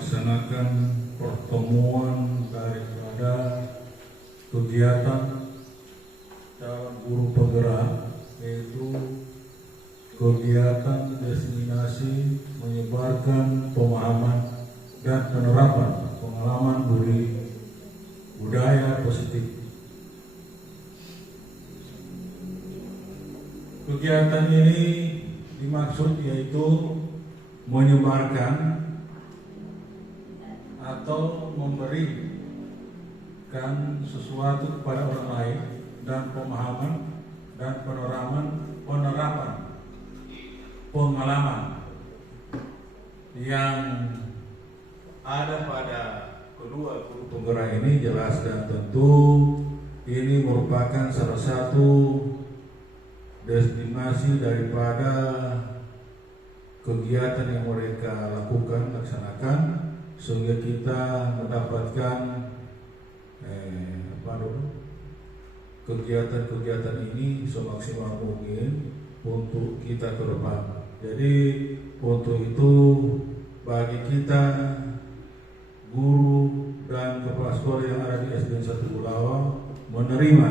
melaksanakan pertemuan daripada kegiatan dalam guru penggerak, yaitu kegiatan diseminasi menyebarkan pemahaman dan penerapan pengalaman budaya positif. Kegiatan ini dimaksud yaitu menyebarkan atau memberikan sesuatu kepada orang lain dan pemahaman dan penerapan pengalaman yang ada pada kedua guru penggerak ini jelas, dan tentu ini merupakan salah satu destinasi daripada kegiatan yang mereka laksanakan, sehingga kita mendapatkan kegiatan-kegiatan ini semaksimal mungkin untuk kita ke depan. Jadi untuk itu bagi kita guru dan kepala sekolah yang ada di SD 1 Bulawa menerima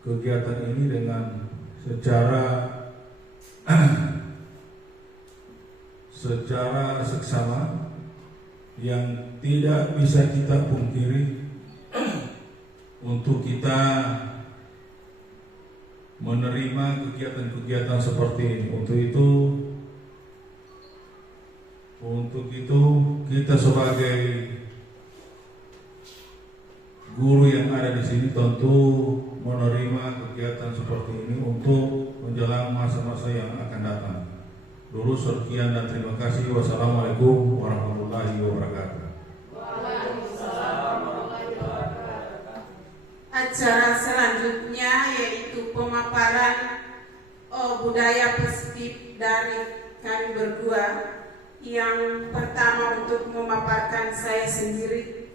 kegiatan ini dengan secara seksama, yang tidak bisa kita pungkiri untuk kita menerima kegiatan-kegiatan seperti ini. Untuk itu kita sebagai guru yang ada di sini tentu menerima kegiatan seperti ini untuk menjelang masa-masa yang akan datang. Dulu sekian dan terima kasih. Wassalamualaikum warahmatullahi wabarakatuh. Waalaikumsalam warahmatullahi wabarakatuh. Acara selanjutnya yaitu pemaparan budaya positif dari kami berdua. Yang pertama untuk memaparkan saya sendiri.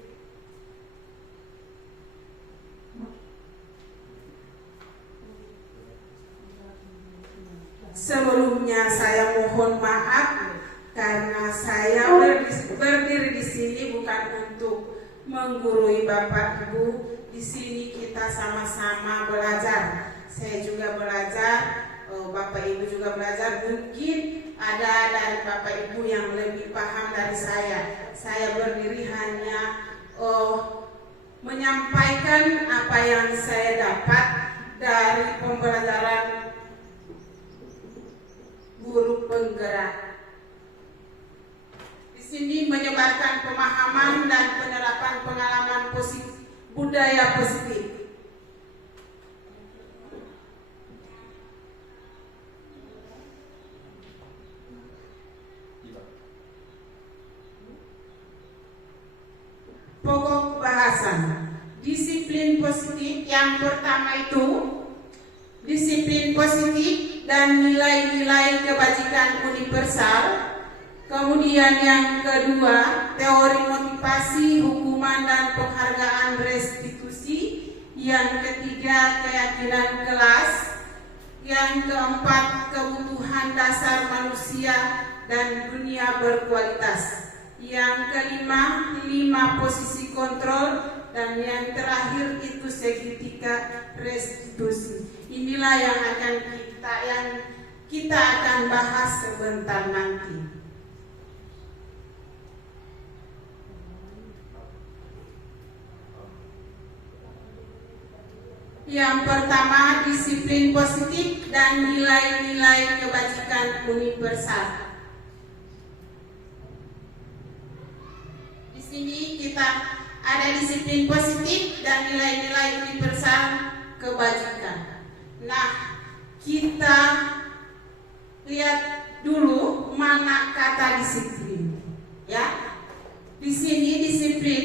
Sebelumnya saya mohon maaf karena saya berdiri di sini bukan untuk menggurui Bapak Ibu. Di sini kita sama-sama belajar. Saya juga belajar, Bapak Ibu juga belajar. Mungkin ada dari Bapak Ibu yang lebih paham dari saya. Saya berdiri hanya menyampaikan apa yang saya dapat dari pembelajaran guru penggerak. Di sini menyebarkan pemahaman dan penerapan pengalaman positif, budaya positif. Pokok bahasan disiplin positif. Yang pertama itu disiplin positif dan nilai-nilai kebajikan universal. Kemudian yang kedua, teori motivasi, hukuman dan penghargaan restitusi. Yang ketiga, keyakinan kelas. Yang keempat, kebutuhan dasar manusia dan dunia berkualitas. Yang kelima, 5 posisi kontrol. Dan yang terakhir itu segitiga restitusi. Inilah yang kita akan bahas sebentar nanti. Yang pertama, disiplin positif dan nilai-nilai kebajikan universal. Di sini kita ada disiplin positif dan nilai-nilai universal kebajikan. Nah, kita lihat dulu mana kata disiplin. Ya, di sini disiplin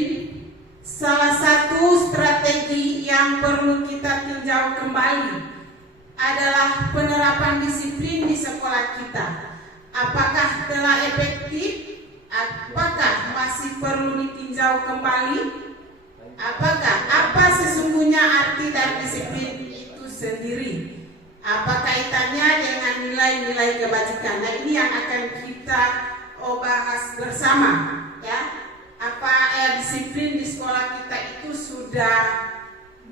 salah satu strategi yang perlu kita tinjau kembali adalah penerapan disiplin di sekolah kita. Apakah telah efektif? Apakah masih perlu ditinjau kembali? Apa sesungguhnya arti dari disiplin itu sendiri? Apa kaitannya dengan nilai-nilai kebajikan? Nah, ini yang akan kita bahas bersama ya. Disiplin di sekolah kita itu sudah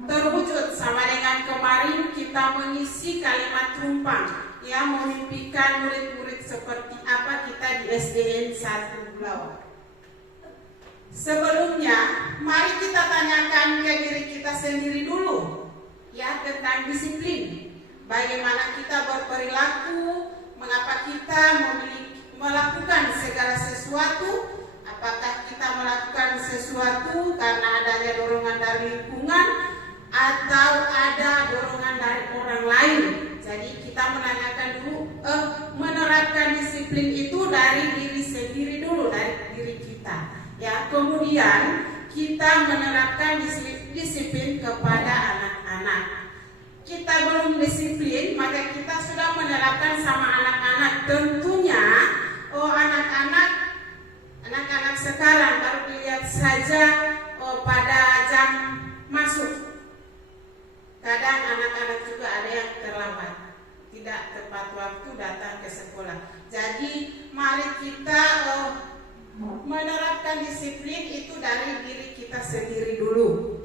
terwujud sama dengan kemarin kita mengisi kalimat tumpang yang memimpikan murid-murid seperti apa kita di SDN 1 Bulawak. Sebelumnya, mari kita tanyakan ke diri kita sendiri dulu ya tentang disiplin. Bagaimana kita berperilaku, mengapa kita melakukan segala sesuatu. Apakah kita melakukan sesuatu karena adanya dorongan dari lingkungan atau ada dorongan dari orang lain? Jadi kita menanyakan dulu, menerapkan disiplin itu dari diri sendiri dulu, dari diri kita. Ya, kemudian kita menerapkan disiplin kepada anak-anak. Kita belum disiplin, maka kita sudah menerapkan sama anak-anak. Tentunya, anak-anak sekarang baru dilihat saja pada jam masuk. Kadang anak-anak juga ada yang terlambat, tidak tepat waktu datang ke sekolah. Jadi mari kita menerapkan disiplin itu dari diri kita sendiri dulu.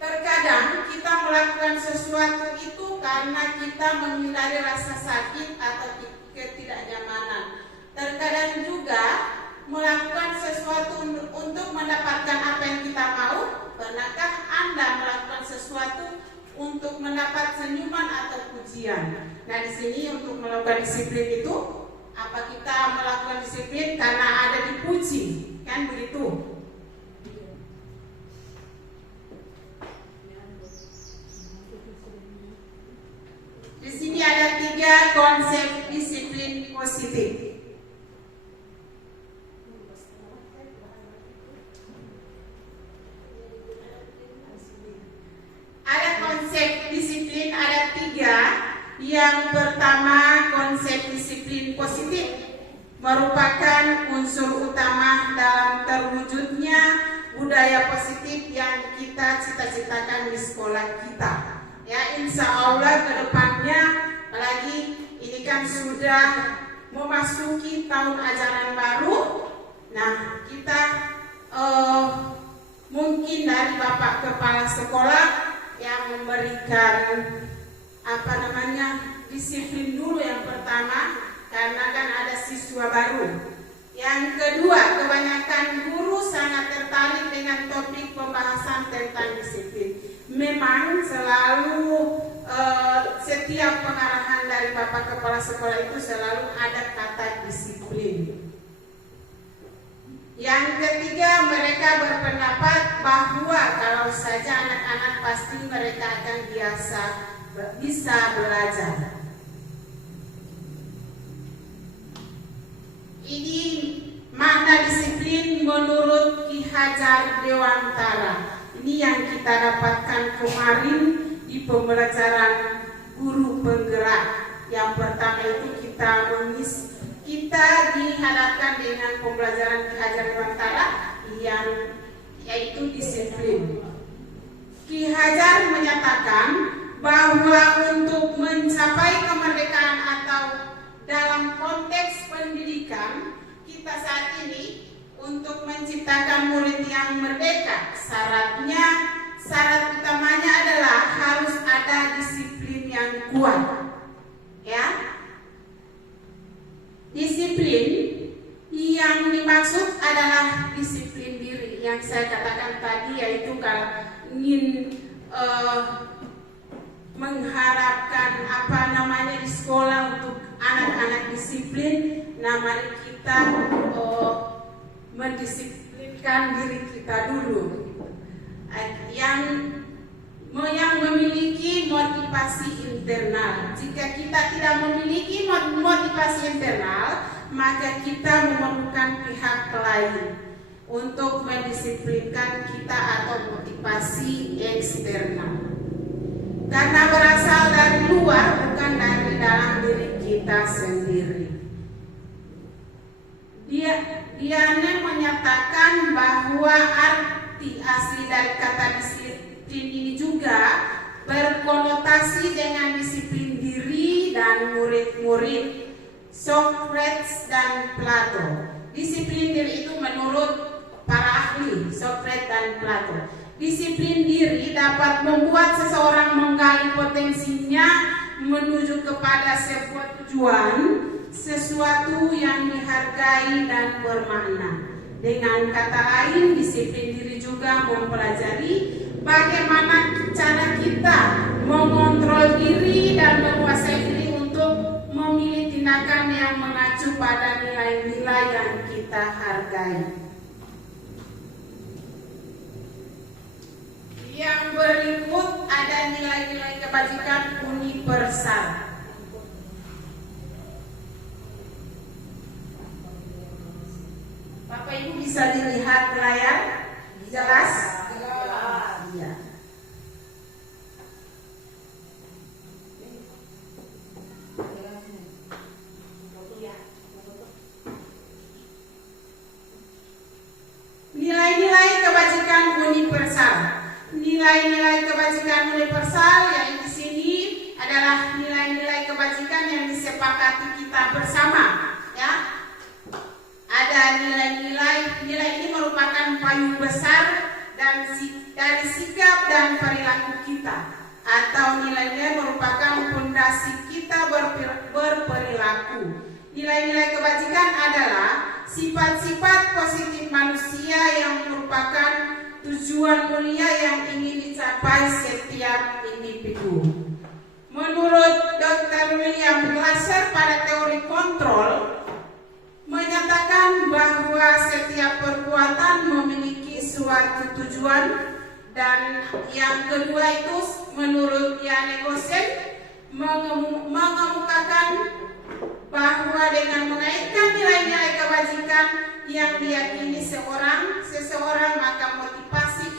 Terkadang kita melakukan sesuatu itu karena kita menghindari rasa sakit atau ketidaknyamanan. Terkadang juga melakukan sesuatu untuk mendapatkan apa yang kita mau. Pernahkah Anda melakukan sesuatu untuk mendapat senyuman atau pujian? Nah, di sini untuk melakukan disiplin itu, apa kita melakukan disiplin karena ada dipuji? Kan begitu? Di sini ada 3 konsep disiplin positif. Ada konsep disiplin, ada 3. Yang pertama, konsep disiplin positif merupakan unsur utama dalam terwujudnya budaya positif yang kita cita-citakan di sekolah kita. Ya, insya Allah ke depannya, apalagi ini kan sudah memasuki tahun ajaran baru. Nah, kita mungkin dari Bapak Kepala Sekolah yang memberikan disiplin dulu yang pertama, karena kan ada siswa baru. Yang kedua, kebanyakan guru sangat tertarik dengan topik pembahasan tentang disiplin. Memang selalu setiap pengarahan dari Bapak Kepala Sekolah itu selalu ada kata disiplin. Yang ketiga, mereka berpendapat bahwa kalau saja anak-anak pasti mereka akan bisa belajar. Ini makna disiplin menurut Ki Hajar Dewantara. Ini yang kita dapatkan kemarin di pembelajaran guru penggerak. Yang pertama itu kita dihadapkan dengan pembelajaran Ki Hajar Dewantara yang yaitu disiplin. Ki Hajar menyatakan bahwa untuk mencapai kemerdekaan atau dalam konteks pendidikan kita saat ini, untuk menciptakan murid yang merdeka, syarat utamanya adalah harus ada disiplin yang kuat. Ya, disiplin yang dimaksud adalah disiplin diri yang saya katakan tadi, yaitu kalau ingin mengharapkan di sekolah untuk anak-anak disiplin. Nah, mari kita mendisiplinkan diri kita dulu. Yang memiliki motivasi internal. Jika kita tidak memiliki motivasi internal, maka kita memerlukan pihak lain untuk mendisiplinkan kita atau motivasi eksternal. Karena berasal dari luar, bukan dari dalam diri kita sendiri. Diane menyatakan bahwa arti asli dari kata disiplin ini juga berkonotasi dengan disiplin diri dan murid-murid. Socrates dan Plato. Disiplin diri itu menurut para ahli Socrates dan Plato. Disiplin diri dapat membuat seseorang menggali potensinya menuju kepada sebuah tujuan, sesuatu yang dihargai dan bermakna. Dengan kata lain, disiplin diri juga mempelajari bagaimana cara kita mengontrol diri dan menguasai diri untuk memilih tindakan yang mengacu pada nilai-nilai yang kita hargai. Yang berikut ada nilai-nilai kebajikan universal. Bapak Ibu bisa dilihat layar? Jelas? Iya. Nilai-nilai kebajikan universal. Nilai-nilai kebajikan universal yang di sini adalah nilai-nilai kebajikan yang disepakati kita bersama, ya. Ada nilai-nilai ini merupakan payung besar dari sikap dan perilaku kita, atau nilai-nilai merupakan fondasi kita berperilaku. Nilai-nilai kebajikan adalah sifat-sifat positif manusia yang merupakan tujuan mulia yang ingin dicapai setiap individu. Menurut Dr. William Glasser pada teori kontrol menyatakan bahwa setiap perbuatan memiliki suatu tujuan, dan yang kedua itu menurut Jan Egosen mengemukakan bahwa dengan mengaitkan nilai-nilai kebajikan yang diyakini seseorang maka motivasi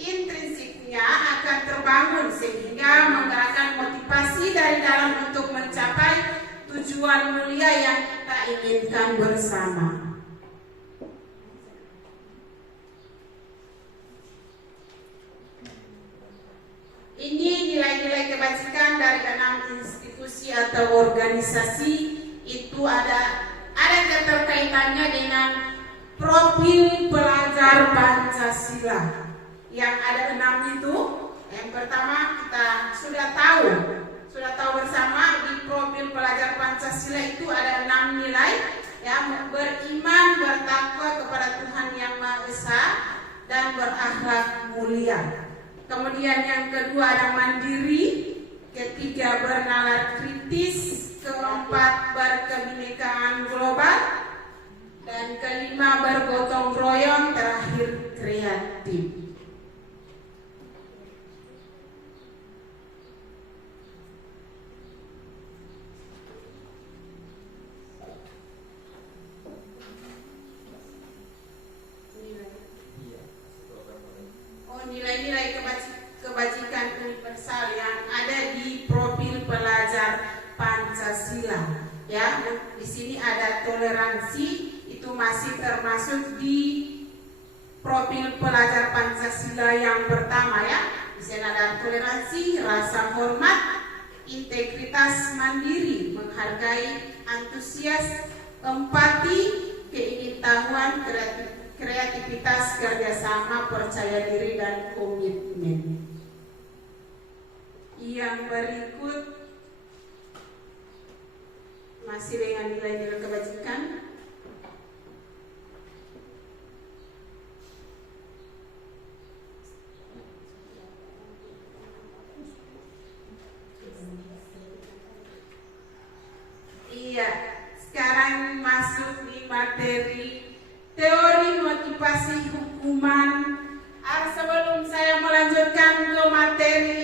intrinsiknya akan terbangun sehingga menggerakkan motivasi dari dalam untuk mencapai tujuan mulia yang kita inginkan bersama. Ini nilai-nilai kebajikan dari 6 institusi atau organisasi. Itu ada keterkaitannya dengan profil pelajar Pancasila. Yang ada 6 itu. Yang pertama kita sudah tahu bersama di profil pelajar Pancasila itu ada 6 nilai, ya, beriman, bertakwa kepada Tuhan Yang Maha Esa dan berakhlak mulia. Kemudian yang kedua ada mandiri, ketiga bernalar kritis, keempat berkebinekaan global, dan kelima bergotong royong, terakhir kreatif. Nilai-nilai kebajikan universal yang ada di profil pelajar Pancasila, ya. Di sini ada toleransi, itu masih termasuk di profil pelajar Pancasila yang pertama, ya. Di sini ada toleransi, rasa hormat, integritas, mandiri, menghargai, antusias, empati, keingintahuan, kreativitas, kerjasama, percaya diri, dan komitmen. Yang berikut masih dengan nilai-nilai kebajikan. Iya, sekarang masuk di materi teori motivasi hukuman. Sebelum saya melanjutkan ke materi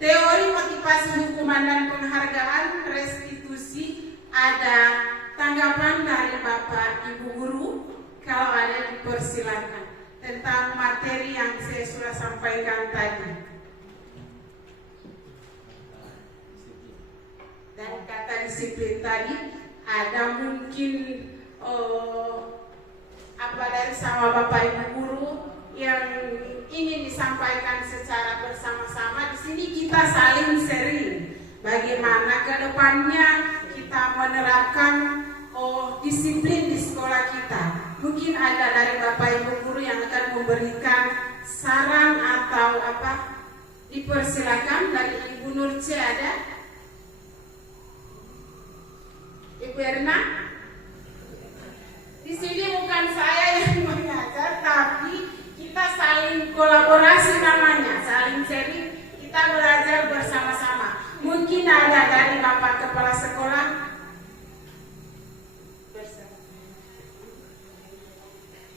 teori motivasi hukuman dan penghargaan restitusi, ada tanggapan dari Bapak Ibu Guru? Kalau ada, dipersilakan tentang materi yang saya sudah sampaikan tadi. Dan kata disiplin tadi, ada mungkin dari sama Bapak Ibu Guru yang ingin disampaikan secara bersama-sama. Di sini kita saling sharing bagaimana ke depannya kita menerapkan disiplin di sekolah kita. Mungkin ada dari Bapak Ibu guru yang akan memberikan saran atau apa. Dipersilakan dari Ibu Nurce ada? Ibu Erna? Di sini bukan saya yang mengajar, tapi kita saling kolaborasi namanya, saling sharing, kita belajar bersama-sama. Mungkin ada dari Bapak Kepala Sekolah.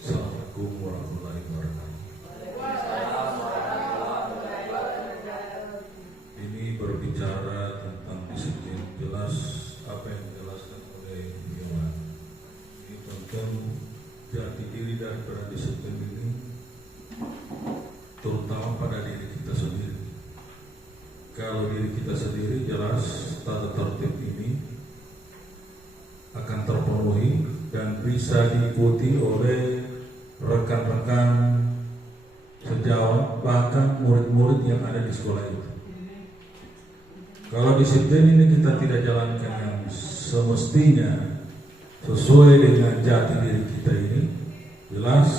Assalamualaikum warahmatullahi wabarakatuh. Ini berbicara tentang disiplin, jelas apa yang dijelaskan oleh Yohan. Ini tentang jati diri daripada disiplin ini, terutama pada diri kita sendiri. Kalau diri kita sendiri, jelas tata tertib ini akan terpenuhi dan bisa diikuti oleh rekan-rekan sejawat, bahkan murid-murid yang ada di sekolah itu. Kalau disiplin ini kita tidak jalankan yang semestinya sesuai dengan jati diri kita ini, jelas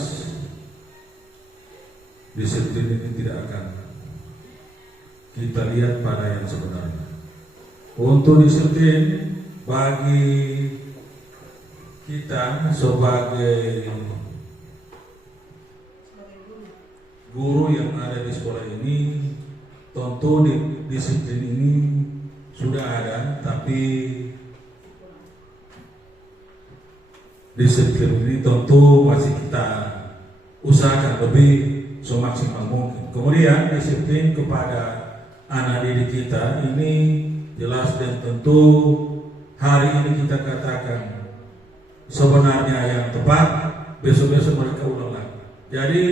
disiplin ini tidak akan kita lihat pada yang sebenarnya. Untuk disiplin bagi kita sebagai guru yang ada di sekolah ini, tentu disiplin ini sudah ada, tapi disiplin ini tentu masih kita usahakan lebih semaksimal mungkin. Kemudian disiplin kepada anak didik kita ini jelas dan tentu hari ini kita katakan sebenarnya yang tepat, besok-besok mereka ulang lagi. Jadi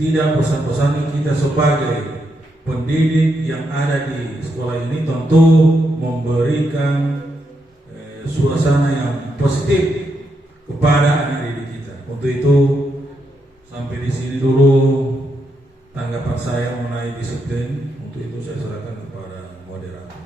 tidak pesan-pesan kita sebagai pendidik yang ada di sekolah ini tentu memberikan suasana yang positif kepada anak didik kita. Untuk itu sampai di sini dulu tanggapan saya mengenai disiplin. Untuk itu saya serahkan kepada moderator.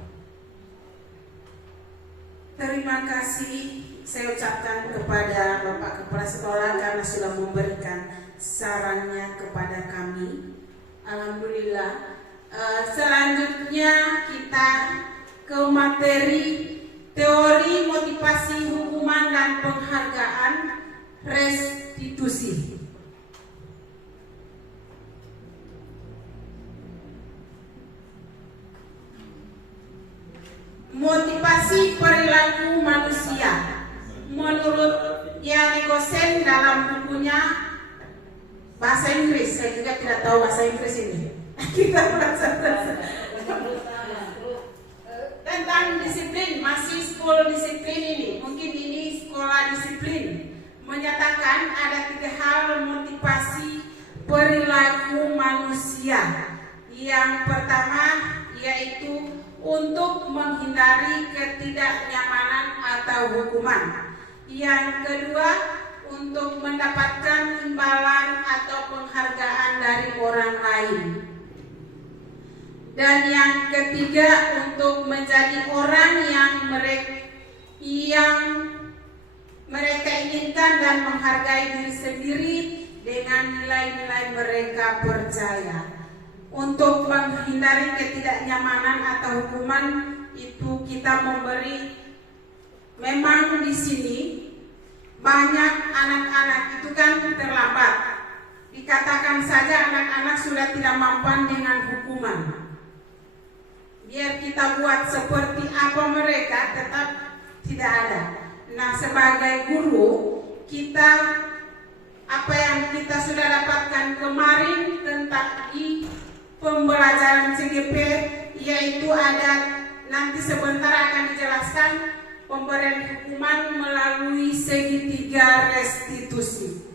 Terima kasih saya ucapkan kepada Bapak Kepala Sekolah karena sudah memberikan sarannya kepada kami. Alhamdulillah. Selanjutnya kita ke materi teori motivasi hukuman dan penghargaan restitusi. Motivasi perilaku manusia. Menurut Yannick Gosen dalam bukunya bahasa Inggris, saya juga tidak tahu bahasa Inggris ini. Kita belajar tentang disiplin, masih sekolah disiplin ini. Mungkin ini sekolah disiplin. Menyatakan ada 3 hal motivasi perilaku manusia. Yang pertama yaitu untuk menghindari ketidaknyamanan atau hukuman. Yang kedua, untuk mendapatkan imbalan atau penghargaan dari orang lain. Dan yang ketiga, untuk menjadi orang yang mereka inginkan dan menghargai diri sendiri dengan nilai-nilai mereka percaya. Untuk menghindari ketidaknyamanan atau hukuman itu kita memberi, memang di sini banyak anak-anak itu kan terlambat. Dikatakan saja anak-anak sudah tidak mampu dengan hukuman. Biar kita buat seperti apa mereka tetap tidak ada. Nah, sebagai guru kita apa yang kita sudah dapatkan kemarin tentang di pembelajaran CGP, yaitu ada nanti sebentar akan dijelaskan pemberian hukuman melalui segitiga restitusi.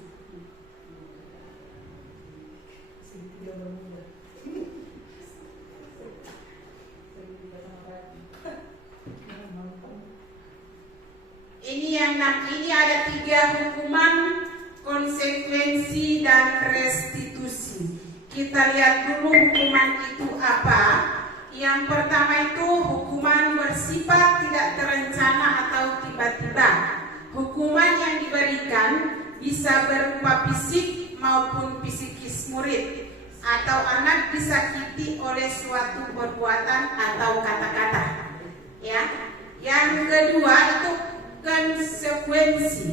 Ini ada 3 hukuman, konsekuensi dan restitusi. Kita lihat dulu hukuman itu apa. Yang pertama itu hukuman bersifat tidak terencana atau tiba-tiba. Hukuman yang diberikan bisa berupa fisik maupun psikis murid, atau anak disakiti oleh suatu perbuatan atau kata-kata. Ya. Yang kedua itu konsekuensi.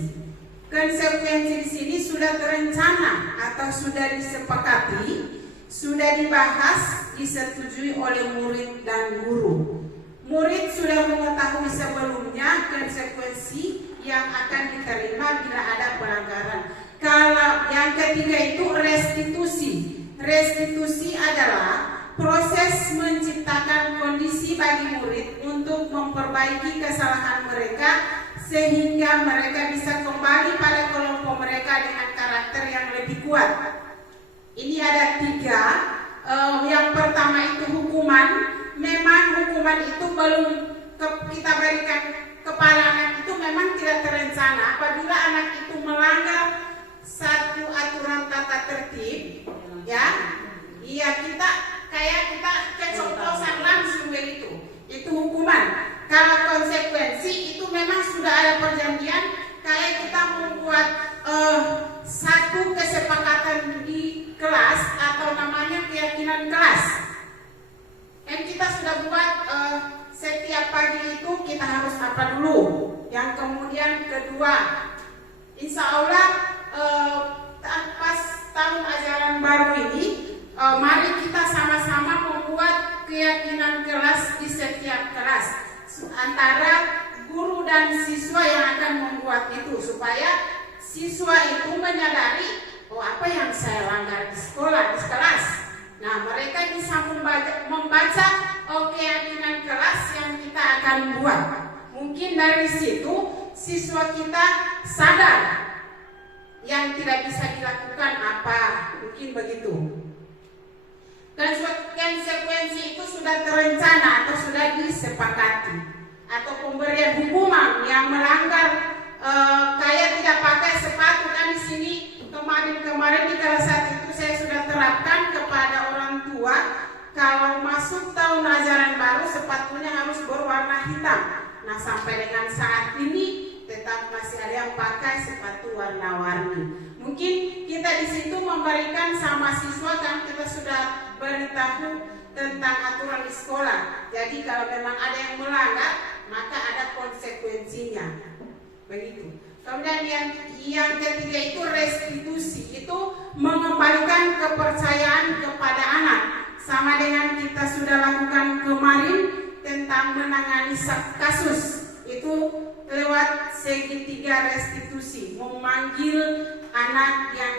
Konsekuensi di sini sudah terencana atau sudah disepakati, sudah dibahas, disetujui oleh murid dan guru. Murid sudah mengetahui sebelumnya konsekuensi yang akan diterima bila ada pelanggaran. Kalau yang ketiga itu restitusi. Restitusi adalah proses menciptakan kondisi bagi murid untuk memperbaiki kesalahan mereka sehingga mereka bisa kembali pada kelompok mereka dengan karakter yang lebih kuat. Ini ada 3. Yang pertama itu hukuman. Memang hukuman itu belum kita berikan kepada anak itu memang tidak terencana. Apabila anak itu melanggar satu aturan tata tertib, ya, iya kita kecoplosan langsung begitu. Itu hukuman. Kalau konsekuensi itu memang sudah ada perjanjian, kayak kita membuat satu kesepakatan di kelas atau namanya keyakinan kelas. Dan kita sudah buat setiap pagi itu kita harus apa dulu. Yang kemudian kedua, insya Allah pas tahun ajaran baru ini, mari kita sama-sama membuat keyakinan kelas di setiap kelas antara guru dan siswa yang akan membuat itu, supaya siswa itu menyadari apa yang saya langgar di sekolah, di kelas. Nah, mereka bisa membaca keyakinan kelas yang kita akan buat. Mungkin dari situ siswa kita sadar yang tidak bisa dilakukan apa, mungkin begitu. Konsekuensi itu sudah terencana atau sudah disepakati, atau pemberian hukuman yang melanggar kayak tidak pakai sepatu. Kan di sini kemarin di kelas 1 itu saya sudah terapkan kepada orang tua, kalau masuk tahun ajaran baru sepatunya harus berwarna hitam. Nah, sampai dengan saat ini tetap masih ada yang pakai sepatu warna-warni. Mungkin kita di situ memberikan sama siswa, kan kita sudah beritahu tentang aturan di sekolah. Jadi kalau memang ada yang melanggar, maka ada konsekuensinya. Begitu. Kemudian yang ketiga itu restitusi. Itu mengembalikan kepercayaan kepada anak. Sama dengan kita sudah lakukan kemarin tentang menangani kasus. Itu lewat segitiga restitusi, memanggil anak yang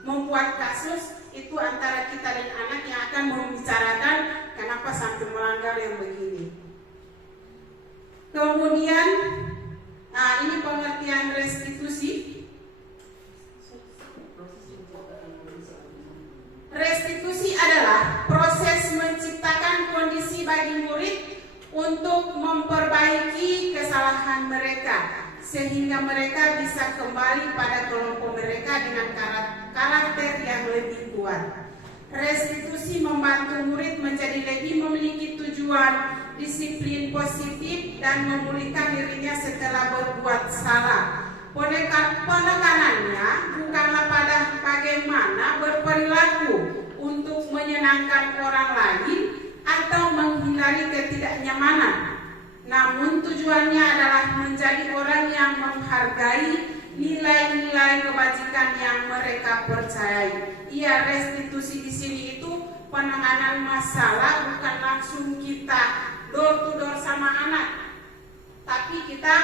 membuat kasus, itu antara kita dan anak yang akan membicarakan kenapa sampai melanggar yang begini. Kemudian ini pengertian restitusi. Restitusi adalah proses menciptakan kondisi bagi murid untuk memperbaiki kesalahan mereka sehingga mereka bisa kembali pada kelompok mereka dengan karakter yang lebih kuat. Restitusi membantu murid menjadi lebih memiliki tujuan, disiplin positif, dan memulihkan dirinya setelah berbuat salah. Penekanannya bukanlah pada bagaimana berperilaku untuk menyenangkan orang lain atau menghindari ketidaknyamanan, namun tujuannya adalah menjadi orang yang menghargai nilai-nilai kebajikan yang mereka percayai. Iya, restitusi di sini itu penanganan masalah, bukan langsung kita door to door sama anak, tapi kita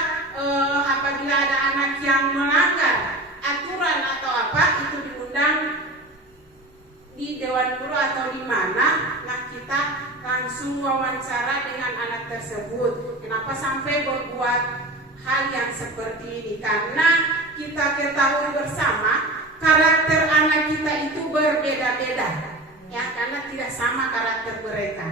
apabila ada anak yang melanggar aturan atau apa, itu diundang di dewan guru atau di mana, nah kita langsung wawancara dengan anak tersebut. Kenapa sampai berbuat hal yang seperti ini? Karena kita ketahui bersama karakter anak kita itu berbeda-beda, ya, karena tidak sama karakter mereka.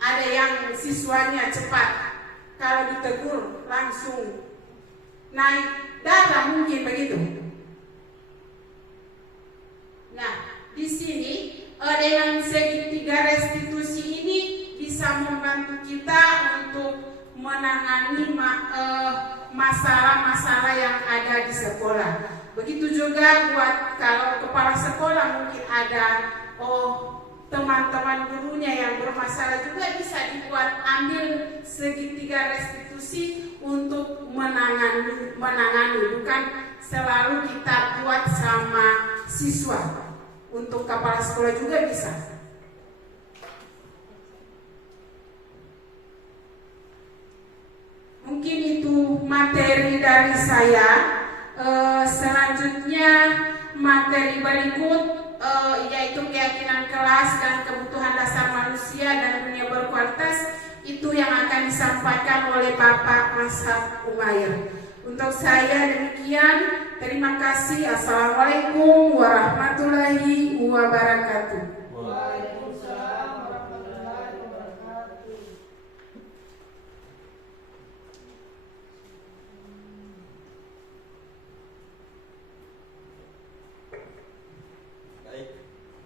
Ada yang siswanya cepat, kalau ditegur langsung naik darah, mungkin begitu. Nah, di sini dengan segitiga restitusi ini bisa membantu kita untuk menangani masalah-masalah yang ada di sekolah. Begitu juga buat kalau kepala sekolah mungkin ada teman-teman gurunya yang bermasalah juga bisa dibuat ambil segitiga restitusi untuk menangani, bukan selalu kita buat sama siswa. Untuk kepala sekolah juga bisa. Mungkin itu materi dari saya. Selanjutnya materi berikut yaitu keyakinan kelas dan kebutuhan dasar manusia dan dunia berkualitas, itu yang akan disampaikan oleh Bapak Mashab Umair. Untuk saya demikian, terima kasih. Assalamualaikum warahmatullahi wabarakatuh. Waalaikumsalam warahmatullahi wabarakatuh. Baik,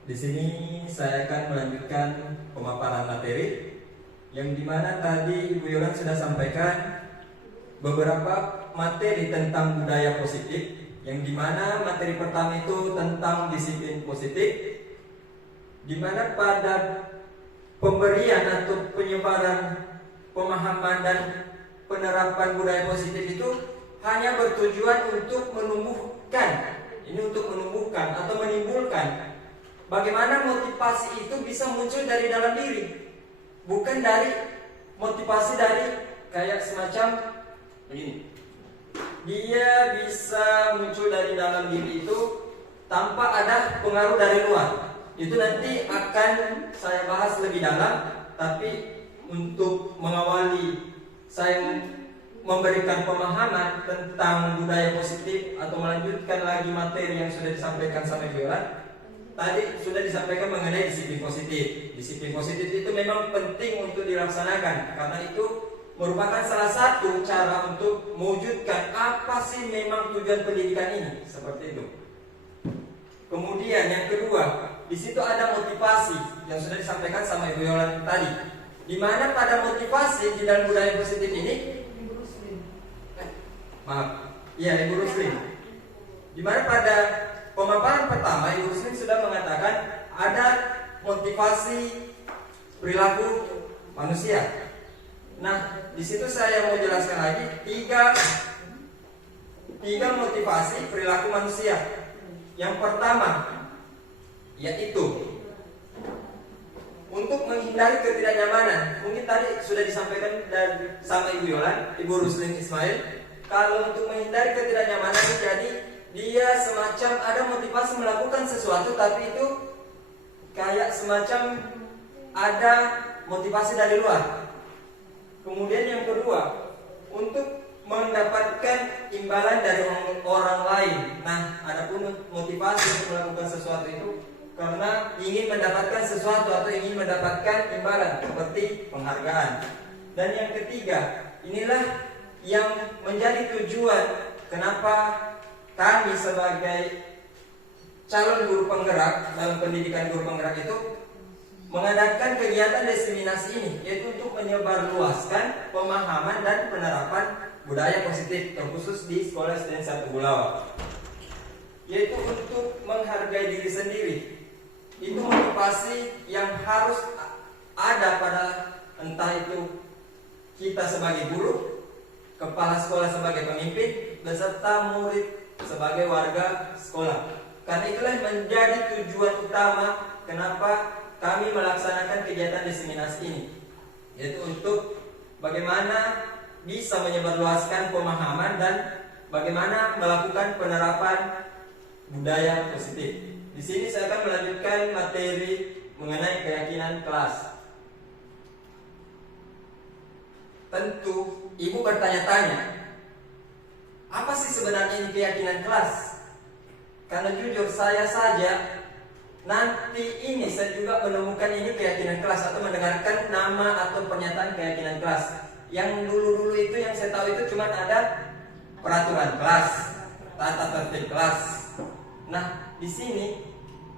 di sini saya akan melanjutkan pemaparan materi yang dimana tadi Ibu Yolan sudah sampaikan beberapa materi tentang budaya positif, yang dimana materi pertama itu tentang disiplin positif, dimana pada pemberian atau penyebaran pemahaman dan penerapan budaya positif itu hanya bertujuan untuk menumbuhkan, atau menimbulkan bagaimana motivasi itu bisa muncul dari dalam diri, bukan dari motivasi dari kayak semacam begini. Dia bisa muncul dari dalam diri itu tanpa ada pengaruh dari luar. Itu nanti akan saya bahas lebih dalam, tapi untuk mengawali saya memberikan pemahaman tentang budaya positif atau melanjutkan lagi materi yang sudah disampaikan sama Viola. Tadi sudah disampaikan mengenai disiplin positif. Disiplin positif itu memang penting untuk dilaksanakan, karena itu merupakan salah satu cara untuk mewujudkan apa sih memang tujuan pendidikan ini, seperti itu. Kemudian yang kedua, di situ ada motivasi yang sudah disampaikan sama Ibu Yolan tadi, di mana pada motivasi di dalam budaya positif ini, Ibu Ruslim, di mana pada pemaparan pertama Ibu Ruslim sudah mengatakan ada motivasi perilaku manusia. Nah, di situ saya mau jelaskan lagi tiga motivasi perilaku manusia. Yang pertama yaitu untuk menghindari ketidaknyamanan. Mungkin tadi sudah disampaikan dari sama Ibu Yolan, Ibu Ruslim Ismail. Kalau untuk menghindari ketidaknyamanan, jadi dia semacam ada motivasi melakukan sesuatu, tapi itu kayak semacam ada motivasi dari luar. Kemudian yang kedua, untuk mendapatkan imbalan dari orang lain. Nah, adapun motivasi untuk melakukan sesuatu itu karena ingin mendapatkan sesuatu atau ingin mendapatkan imbalan seperti penghargaan. Dan yang ketiga, inilah yang menjadi tujuan kenapa kami sebagai calon guru penggerak dalam pendidikan guru penggerak itu mengadakan kegiatan diseminasi ini, yaitu untuk menyebarluaskan pemahaman dan penerapan budaya positif terkhusus di Sekolah SDN 1 Bulawak, yaitu untuk menghargai diri sendiri. Itu motivasi yang harus ada pada entah itu kita sebagai guru, kepala sekolah sebagai pemimpin, beserta murid sebagai warga sekolah. Karena itulah menjadi tujuan utama kenapa kami melaksanakan kegiatan diseminasi ini, yaitu untuk bagaimana bisa menyebarluaskan pemahaman dan bagaimana melakukan penerapan budaya positif. Di sini saya akan melanjutkan materi mengenai keyakinan kelas. Tentu ibu bertanya-tanya, apa sih sebenarnya ini keyakinan kelas? Karena jujur saya saja nanti ini saya juga menemukan ini keyakinan kelas atau mendengarkan nama atau pernyataan keyakinan kelas. Yang dulu-dulu itu yang saya tahu itu cuma ada peraturan kelas, tata tertib kelas. Nah, di sini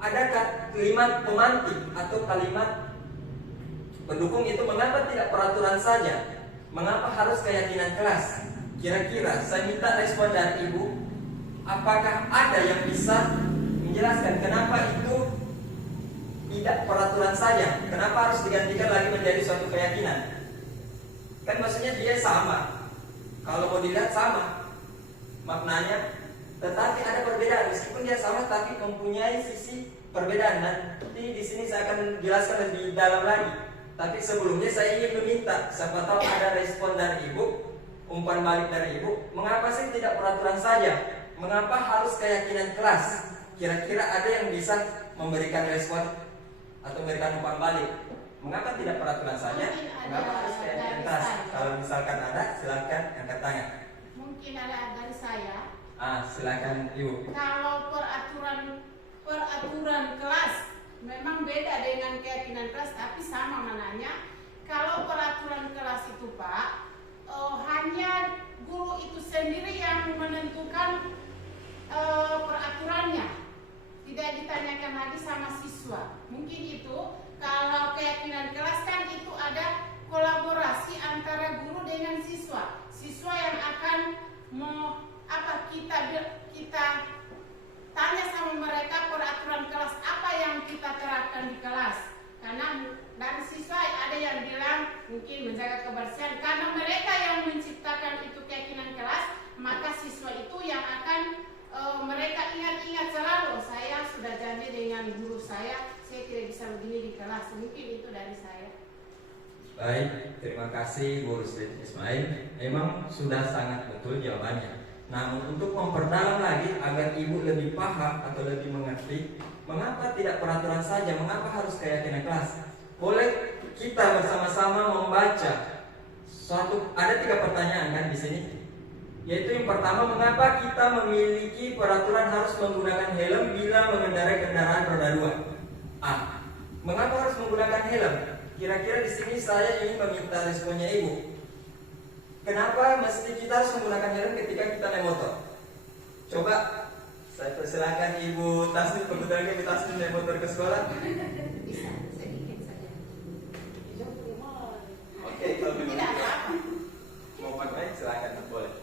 ada kalimat pemantik atau kalimat pendukung itu mengapa tidak peraturan saja? Mengapa harus keyakinan kelas? Kira-kira saya minta respon dari Ibu. Apakah ada yang bisa menjelaskan kenapa itu tidak peraturan saja? Kenapa harus digantikan lagi menjadi suatu keyakinan? Kan maksudnya dia sama. Kalau mau dilihat sama maknanya, tetapi ada perbedaan. Meskipun dia sama, tapi mempunyai sisi perbedaan. Nanti di sini saya akan jelaskan lebih dalam lagi. Tapi sebelumnya saya ingin meminta, siapa tahu ada respon dari Ibu, umpan balik dari Ibu. Mengapa sih tidak peraturan saja? Mengapa harus keyakinan kelas? Kira-kira ada yang bisa memberikan respon atau memberikan umpan balik? Mengapa tidak peraturan saja? Mengapa harus keyakinan kelas? Kalau misalkan ada, silakan angkat tangan. Mungkin ada dari saya. Silakan Ibu. Kalau peraturan kelas memang beda dengan keyakinan kelas, tapi sama mananya. Kalau peraturan kelas itu Pak, hanya guru itu sendiri yang menentukan peraturannya, tidak ditanyakan lagi sama siswa. Mungkin itu. Kalau keyakinan kelas kan itu ada kolaborasi antara guru dengan siswa. Siswa yang akan kita tanya sama mereka peraturan kelas apa yang kita terapkan di kelas. Karena dari siswa ada yang bilang mungkin menjaga kebersihan. Karena mereka yang menciptakan itu keyakinan kelas, maka siswa itu yang akan mereka ingat-ingat selalu. Saya sudah janji dengan guru saya tidak bisa begini di kelas. Mungkin itu dari saya. Baik, terima kasih Bu Rusli Ismail. Memang sudah sangat betul jawabannya. Namun untuk memperdalam lagi agar Ibu lebih paham atau lebih mengerti, mengapa tidak peraturan saja, mengapa harus keyakinan kelas? Boleh kita bersama-sama membaca ada 3 pertanyaan kan di sini. Yaitu yang pertama, mengapa kita memiliki peraturan harus menggunakan helm bila mengendarai kendaraan roda 2? Mengapa harus menggunakan helm? Kira-kira di sini saya ingin meminta responnya Ibu. Kenapa mesti kita harus menggunakan helm ketika kita naik motor? Coba saya persilakan Ibu Tasnim, kebetulan Ibu Tasnim naik motor ke sekolah. Bisa, sedikit saja. Oke, kalau memang Tidak apa-apa. mau pakai silakan, boleh.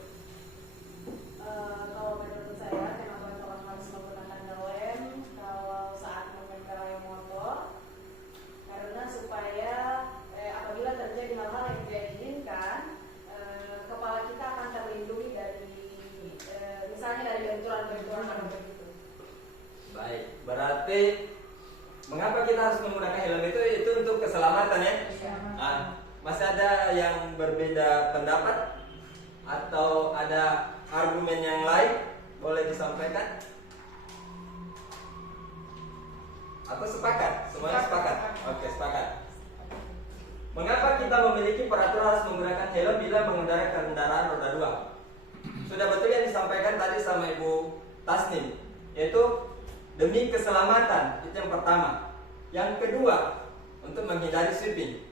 Kalau menurut saya, kenapa orang harus menggunakan helm kalau saat mengendarai motor? Karena supaya apabila terjadi hal-hal yang tidak diinginkan, kepala kita akan terlindungi dari misalnya dari benturan-benturan atau begitu. Baik, berarti mengapa kita harus menggunakan helm itu untuk keselamatan ya? Masih ada yang berbeda pendapat atau ada argumen yang lain, boleh disampaikan? Atau sepakat? Semuanya sepakat? Oke, sepakat. Mengapa kita memiliki peraturan harus menggunakan helm bila mengendarai kendaraan roda 2? Sudah betul yang disampaikan tadi sama Ibu Tasnim, yaitu demi keselamatan, itu yang pertama. Yang kedua, untuk menghindari sweeping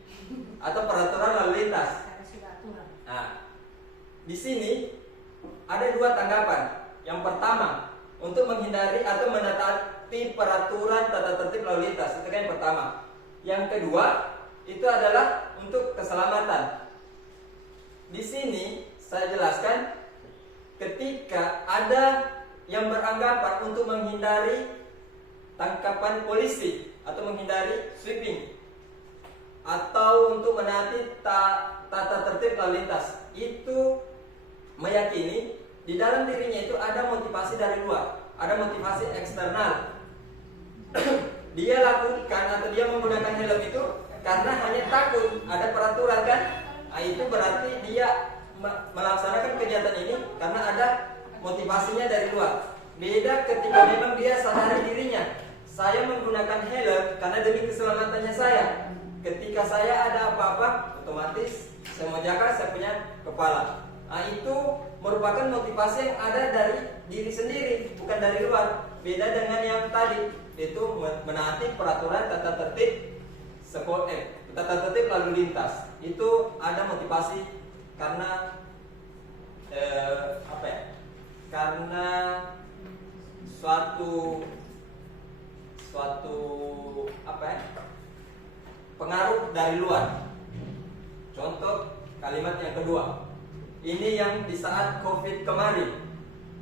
atau peraturan lalu lintas. Di sini ada 2 tanggapan. Yang pertama, untuk menghindari atau menaati peraturan tata tertib lalu lintas, itu kan yang pertama. Yang kedua, itu adalah untuk keselamatan. Di sini saya jelaskan, ketika ada yang beranggapan untuk menghindari tangkapan polisi atau menghindari sweeping atau untuk menaati tata tertib lalu lintas, itu meyakini di dalam dirinya itu ada motivasi dari luar, ada motivasi eksternal. Dia lakukan atau dia menggunakan helm itu karena hanya takut ada peraturan kan? Itu berarti dia melaksanakan kegiatan ini karena ada motivasinya dari luar. Beda ketika memang dia sadari dirinya, saya menggunakan helm karena demi keselamatannya saya. Ketika saya ada apa-apa, otomatis saya mau jaga saya punya kepala. Itu merupakan motivasi yang ada dari diri sendiri, bukan dari luar. Beda dengan yang tadi, itu menaati peraturan tata tertib tata tertib lalu lintas. Itu ada motivasi karena karena suatu pengaruh dari luar. Senin kemarin,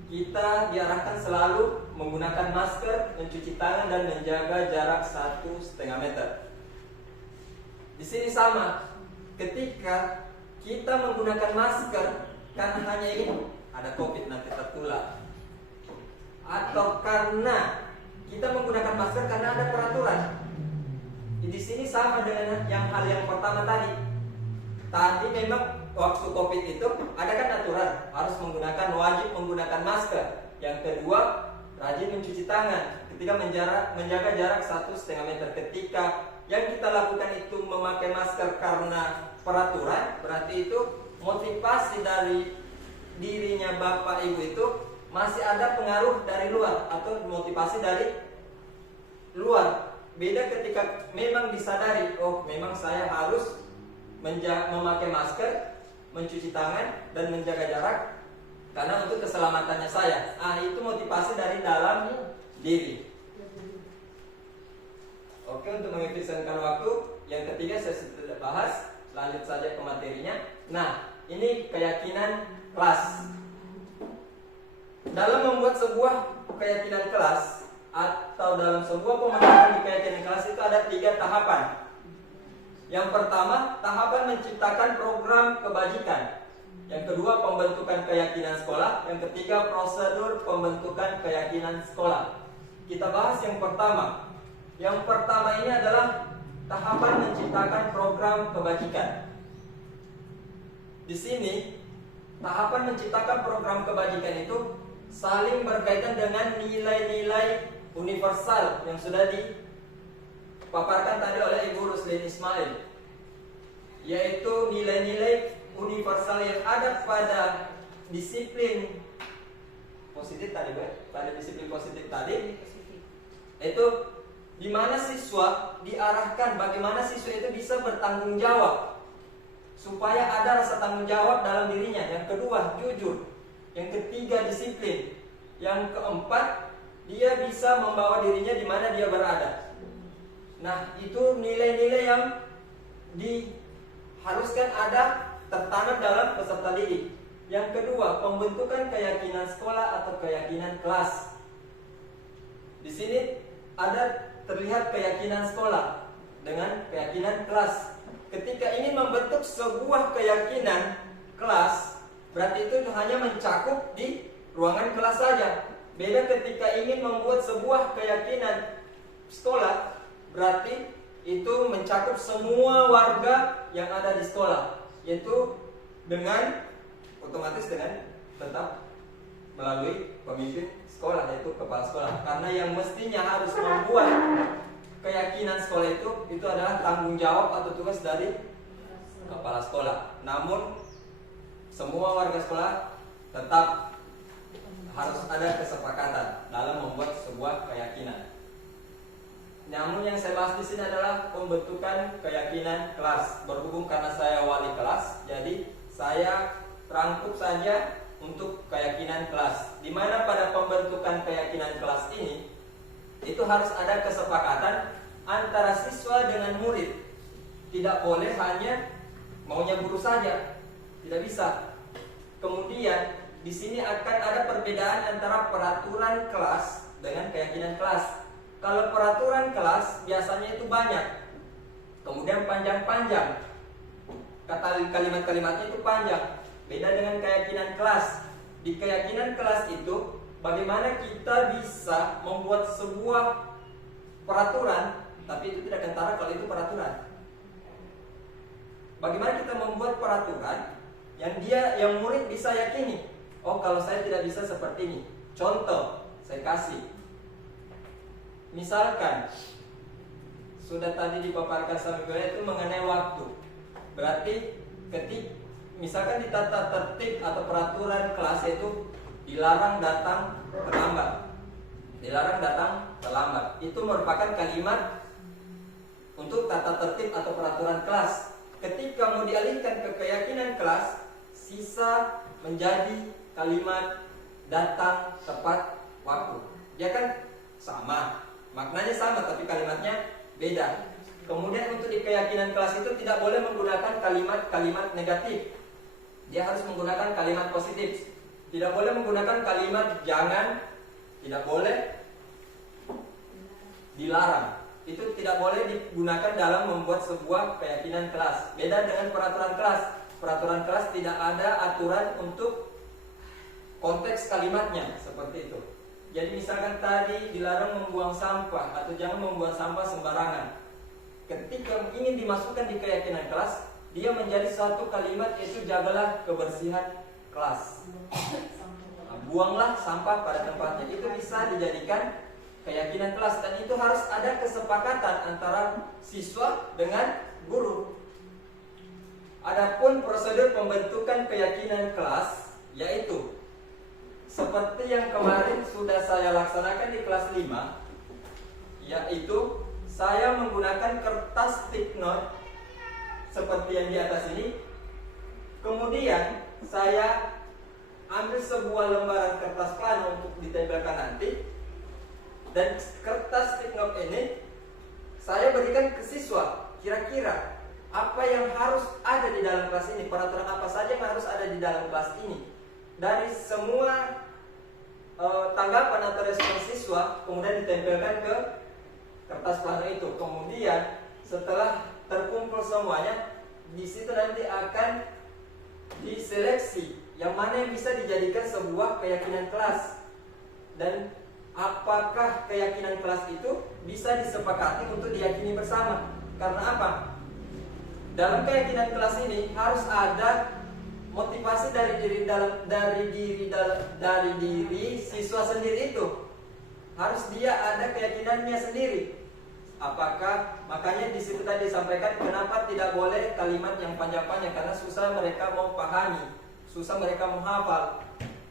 kita diarahkan selalu menggunakan masker, mencuci tangan, dan menjaga jarak 1,5 meter. Di sini sama, ketika kita menggunakan masker karena hanya ingin ada COVID nanti tertular, atau karena kita menggunakan masker karena ada peraturan. Di sini sama dengan hal yang pertama tadi. Tadi memang waktu COVID itu ada kan aturan harus wajib menggunakan masker. Yang kedua, rajin mencuci tangan ketika menjaga jarak 1,5 meter. Ketika yang kita lakukan itu memakai masker karena peraturan, berarti itu motivasi dari dirinya Bapak Ibu itu masih ada pengaruh dari luar atau motivasi dari luar. Beda ketika memang disadari, oh memang saya harus memakai masker, mencuci tangan, dan menjaga jarak karena untuk keselamatannya saya. Itu motivasi dari dalam diri. Oke, untuk mengefisienkan waktu, yang ketiga saya sudah bahas, lanjut saja ke materinya. Nah, ini keyakinan kelas. Dalam membuat sebuah keyakinan kelas atau dalam sebuah pemahaman di keyakinan kelas itu ada 3 tahapan. Yang pertama, tahapan menciptakan program kebajikan. Yang kedua, pembentukan keyakinan sekolah. Yang ketiga, prosedur pembentukan keyakinan sekolah. Kita bahas yang pertama. Yang pertama ini adalah tahapan menciptakan program kebajikan. Di sini, tahapan menciptakan program kebajikan itu saling berkaitan dengan nilai-nilai universal yang sudah dipaparkan tadi oleh Ibu Ruslin Ismail, yaitu nilai-nilai universal yang ada pada disiplin positif tadi, pada disiplin positif tadi, itu di mana siswa diarahkan bagaimana siswa itu bisa bertanggung jawab supaya ada rasa tanggung jawab dalam dirinya. Yang kedua, jujur. Yang ketiga, disiplin. Yang keempat, dia bisa membawa dirinya di mana dia berada. Nah, itu nilai-nilai yang diharuskan ada tertanam dalam peserta didik. Yang kedua, pembentukan keyakinan sekolah atau keyakinan kelas. Di sini ada terlihat keyakinan sekolah dengan keyakinan kelas. Ketika ingin membentuk sebuah keyakinan kelas, berarti itu hanya mencakup di ruangan kelas saja. Beda ketika ingin membuat sebuah keyakinan sekolah, berarti itu mencakup semua warga yang ada di sekolah, yaitu dengan otomatis dengan tetap melalui pemimpin sekolah, yaitu kepala sekolah. Karena yang mestinya harus membuat keyakinan sekolah itu adalah tanggung jawab atau tugas dari kepala sekolah. Namun semua warga sekolah tetap harus ada kesepakatan dalam membuat sebuah keyakinan. Namun yang saya bahas di sini adalah pembentukan keyakinan kelas. Berhubung karena saya wali kelas, jadi saya rangkup saja untuk keyakinan kelas. Di mana pada pembentukan keyakinan kelas ini itu harus ada kesepakatan antara siswa dengan murid. Tidak boleh hanya maunya guru saja, tidak bisa. Kemudian di sini akan ada perbedaan antara peraturan kelas dengan keyakinan kelas. Kalau peraturan kelas biasanya itu banyak, kemudian panjang-panjang, kalimat-kalimatnya itu panjang. Beda dengan keyakinan kelas. Di keyakinan kelas itu bagaimana kita bisa membuat sebuah peraturan, tapi itu tidak kentara kalau itu peraturan. Bagaimana kita membuat peraturan yang murid bisa yakini. Oh, kalau saya tidak bisa seperti ini. Contoh, saya kasih. Misalkan sudah tadi dipaparkan sama gue itu mengenai waktu. Berarti misalkan di tata tertib atau peraturan kelas itu dilarang datang terlambat. Dilarang datang terlambat. Itu merupakan kalimat untuk tata tertib atau peraturan kelas. Ketika mau dialihkan ke keyakinan kelas, sisa menjadi kalimat datang tepat waktu. Dia kan sama, maknanya sama tapi kalimatnya beda. Kemudian untuk di keyakinan kelas itu tidak boleh menggunakan kalimat-kalimat negatif. Dia harus menggunakan kalimat positif. Tidak boleh menggunakan kalimat jangan, tidak boleh, dilarang. Itu tidak boleh digunakan dalam membuat sebuah keyakinan kelas. Beda dengan peraturan kelas. Peraturan kelas tidak ada aturan untuk konteks kalimatnya, seperti itu. Jadi misalkan tadi dilarang membuang sampah atau jangan membuang sampah sembarangan. Ketika ingin dimasukkan di keyakinan kelas, dia menjadi suatu kalimat, yaitu jagalah kebersihan kelas. Nah, buanglah sampah pada tempatnya. Itu bisa dijadikan keyakinan kelas, dan itu harus ada kesepakatan antara siswa dengan guru. Adapun prosedur pembentukan keyakinan kelas, yaitu seperti yang kemarin sudah saya laksanakan di kelas 5, yaitu saya menggunakan kertas stick note seperti yang di atas ini. Kemudian saya ambil sebuah lembaran kertas plano untuk ditempelkan nanti, dan kertas stick note ini saya berikan ke siswa. Kira-kira apa yang harus ada di dalam kelas ini, peraturan apa saja yang harus ada di dalam kelas ini. Dari semua tanggapan atau respon siswa kemudian ditempelkan ke kertas plano itu. Kemudian setelah terkumpul semuanya, di situ nanti akan diseleksi yang mana yang bisa dijadikan sebuah keyakinan kelas, dan apakah keyakinan kelas itu bisa disepakati untuk diyakini bersama. Karena apa? Dalam keyakinan kelas ini harus ada motivasi dari diri siswa sendiri itu. Harus dia ada keyakinannya sendiri. Apakah, makanya di situ tadi disampaikan kenapa tidak boleh kalimat yang panjang-panjang, karena susah mereka mau pahami, susah mereka mau hafal.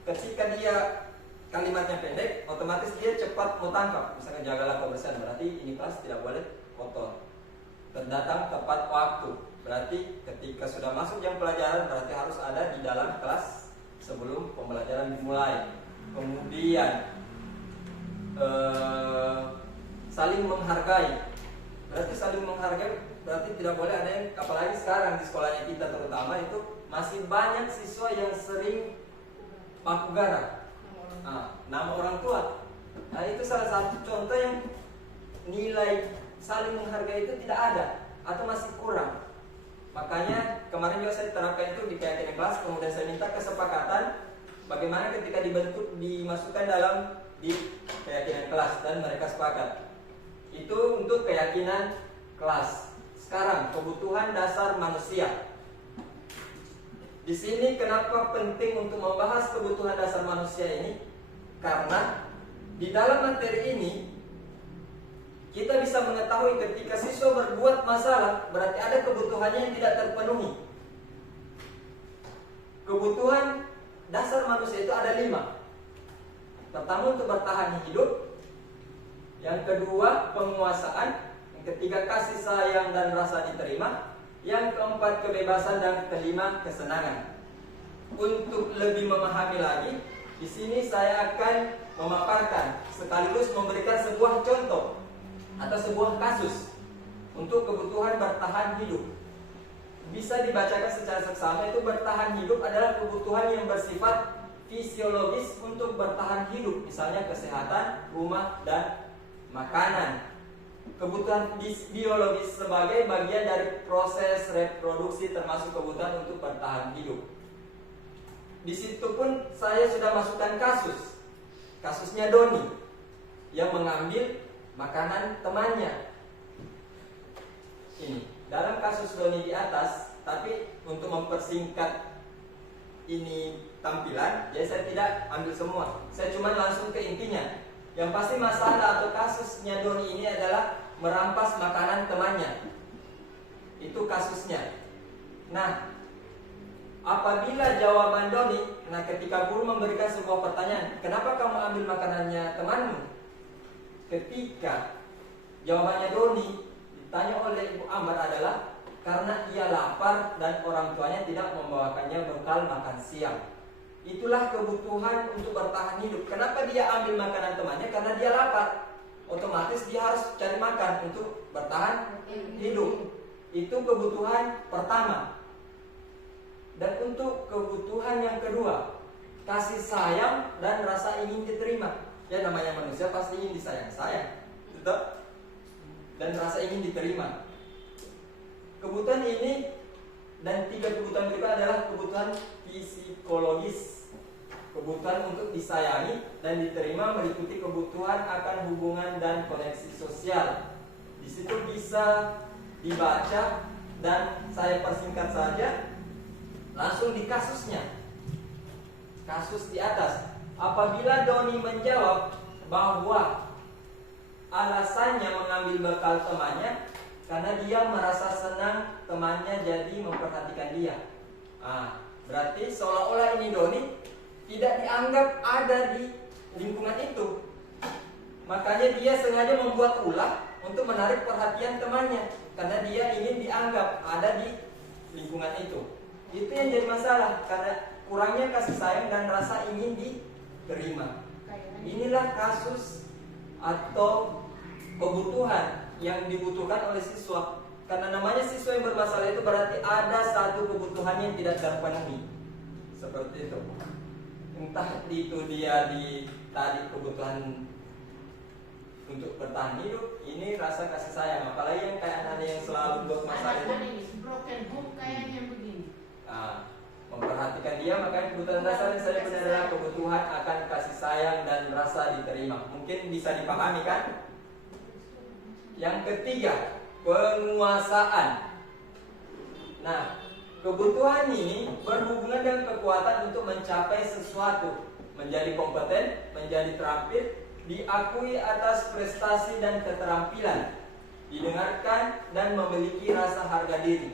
Ketika dia kalimatnya pendek, otomatis dia cepat mau tangkap. Misalnya jagalah kebersihan, berarti ini kelas tidak boleh kotor. Datang tepat waktu, berarti ketika sudah masuk jam pelajaran berarti harus ada di dalam kelas sebelum pembelajaran dimulai. Kemudian saling menghargai. Berarti saling menghargai berarti tidak boleh ada yang, apalagi sekarang di sekolahnya kita terutama itu masih banyak siswa yang sering paku gara. Nama orang tua. Nah, itu salah satu contoh yang nilai saling menghargai itu tidak ada atau masih kurang. Makanya kemarin juga saya terapkan itu di keyakinan kelas. Kemudian saya minta kesepakatan bagaimana ketika dibentuk, dimasukkan dalam di keyakinan kelas, dan mereka sepakat. Itu untuk keyakinan kelas. Sekarang kebutuhan dasar manusia. Di sini kenapa penting untuk membahas kebutuhan dasar manusia ini? Karena di dalam materi ini kita bisa mengetahui ketika siswa berbuat masalah, berarti ada kebutuhannya yang tidak terpenuhi. Kebutuhan dasar manusia itu ada 5. Pertama, untuk bertahan hidup. Yang kedua, penguasaan. Yang ketiga, kasih sayang dan rasa diterima. Yang keempat, kebebasan. Dan kelima, kesenangan. Untuk lebih memahami lagi, di sini saya akan memaparkan sekaligus memberikan sebuah contoh atau sebuah kasus untuk kebutuhan bertahan hidup. Bisa dibacakan secara seksama. Itu bertahan hidup adalah kebutuhan yang bersifat fisiologis untuk bertahan hidup, misalnya kesehatan, rumah, dan makanan. Kebutuhan biologis sebagai bagian dari proses reproduksi, termasuk kebutuhan untuk bertahan hidup. Di situ pun saya sudah masukkan kasus. Kasusnya Doni yang mengambil makanan temannya. Ini dalam kasus Doni di atas, tapi untuk mempersingkat ini tampilan, jadi saya tidak ambil semua. Saya cuma langsung ke intinya. Yang pasti masalah atau kasusnya Doni ini adalah merampas makanan temannya. Itu kasusnya. Nah, apabila jawaban Doni, nah ketika guru memberikan sebuah pertanyaan, kenapa kamu ambil makanannya temanmu? Ketika jawabannya Doni ditanya oleh Ibu Ambar adalah karena ia lapar dan orang tuanya tidak membawakannya bekal makan siang. Itulah kebutuhan untuk bertahan hidup. Kenapa dia ambil makanan temannya? Karena dia lapar. Otomatis dia harus cari makan untuk bertahan hidup. Itu kebutuhan pertama. Dan untuk kebutuhan yang kedua, kasih sayang dan rasa ingin diterima. Ya namanya manusia pasti ingin disayang-sayang, betul? Dan rasa ingin diterima. Kebutuhan ini dan 3 kebutuhan berikut adalah kebutuhan psikologis. Kebutuhan untuk disayangi dan diterima meliputi kebutuhan akan hubungan dan koneksi sosial. Di situ bisa dibaca dan saya persingkat saja langsung di kasusnya. Kasus di atas. Apabila Doni menjawab bahwa alasannya mengambil bekal temannya karena dia merasa senang temannya jadi memperhatikan dia. Berarti seolah-olah ini Doni tidak dianggap ada di lingkungan itu. Makanya dia sengaja membuat ulah untuk menarik perhatian temannya karena dia ingin dianggap ada di lingkungan itu. Itu yang jadi masalah karena kurangnya kasih sayang dan rasa ingin diterima. Inilah kasus atau kebutuhan yang dibutuhkan oleh siswa. Karena namanya siswa yang bermasalah itu berarti ada satu kebutuhan yang tidak terpenuhi. Seperti itu. Entah itu dia tadi kebutuhan untuk bertahan hidup, ini rasa kasih sayang. Apalagi yang kayak anak yang selalu buat masalah itu. Ini broken home kayaknya begini. Memperhatikan dia, makanya kebutuhan dasar yang saya benar adalah kebutuhan akan kasih sayang dan rasa diterima. Mungkin bisa dipahami kan? Yang ketiga, penguasaan. Nah, kebutuhan ini berhubungan dengan kekuatan untuk mencapai sesuatu, menjadi kompeten, menjadi terampil, diakui atas prestasi dan keterampilan, didengarkan dan memiliki rasa harga diri.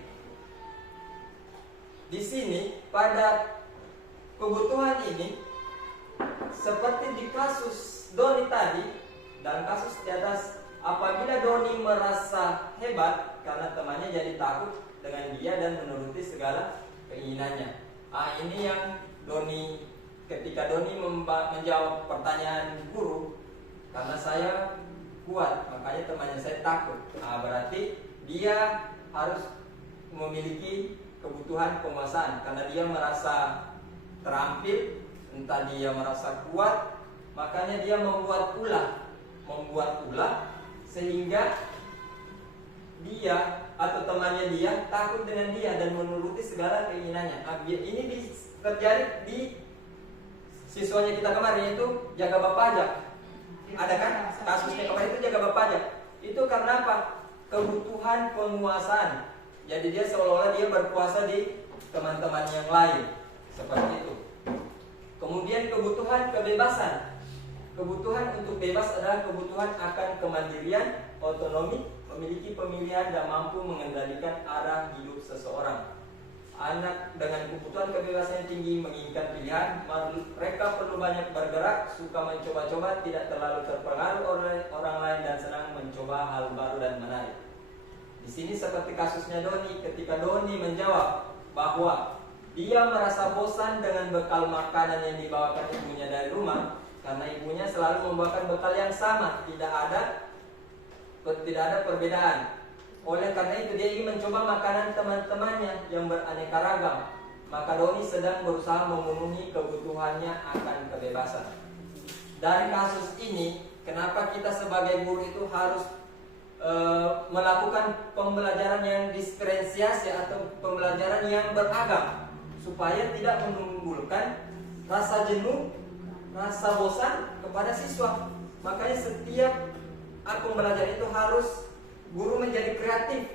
Di sini pada kebutuhan ini seperti di kasus Doni tadi dan kasus di atas, apabila Doni merasa hebat karena temannya jadi takut dengan dia dan menuruti segala keinginannya. Ini yang Doni, ketika Doni menjawab pertanyaan guru, karena saya kuat makanya temannya saya takut. Berarti dia harus memiliki kebutuhan penguasaan karena dia merasa terampil, entah dia merasa kuat, makanya dia membuat ulah sehingga dia atau temannya dia takut dengan dia dan menuruti segala keinginannya. Ini terjadi di siswanya kita kemarin, yaitu jaga bab pajak. Ada kan kasusnya kemarin itu jaga bab pajak. Itu karena apa? Kebutuhan penguasaan. Jadi dia seolah-olah dia berkuasa di teman-teman yang lain. Seperti itu. Kemudian kebutuhan kebebasan. Kebutuhan untuk bebas adalah kebutuhan akan kemandirian, otonomi, memiliki pemilihan dan mampu mengendalikan arah hidup seseorang. Anak dengan kebutuhan kebebasan yang tinggi menginginkan pilihan, mereka perlu banyak bergerak, suka mencoba-coba, tidak terlalu terpengaruh oleh orang lain dan senang mencoba hal baru dan menarik. Di sini seperti kasusnya Doni, ketika Doni menjawab bahwa dia merasa bosan dengan bekal makanan yang dibawakan ibunya dari rumah karena ibunya selalu membawakan bekal yang sama, tidak ada perbedaan. Oleh karena itu dia ingin mencoba makanan teman-temannya yang beraneka ragam. Maka Doni sedang berusaha memenuhi kebutuhannya akan kebebasan. Dari kasus ini, kenapa kita sebagai guru itu harus melakukan pembelajaran yang diferensiasi atau pembelajaran yang beragam, supaya tidak menimbulkan rasa jenuh, rasa bosan kepada siswa. Makanya setiap pembelajaran itu harus guru menjadi kreatif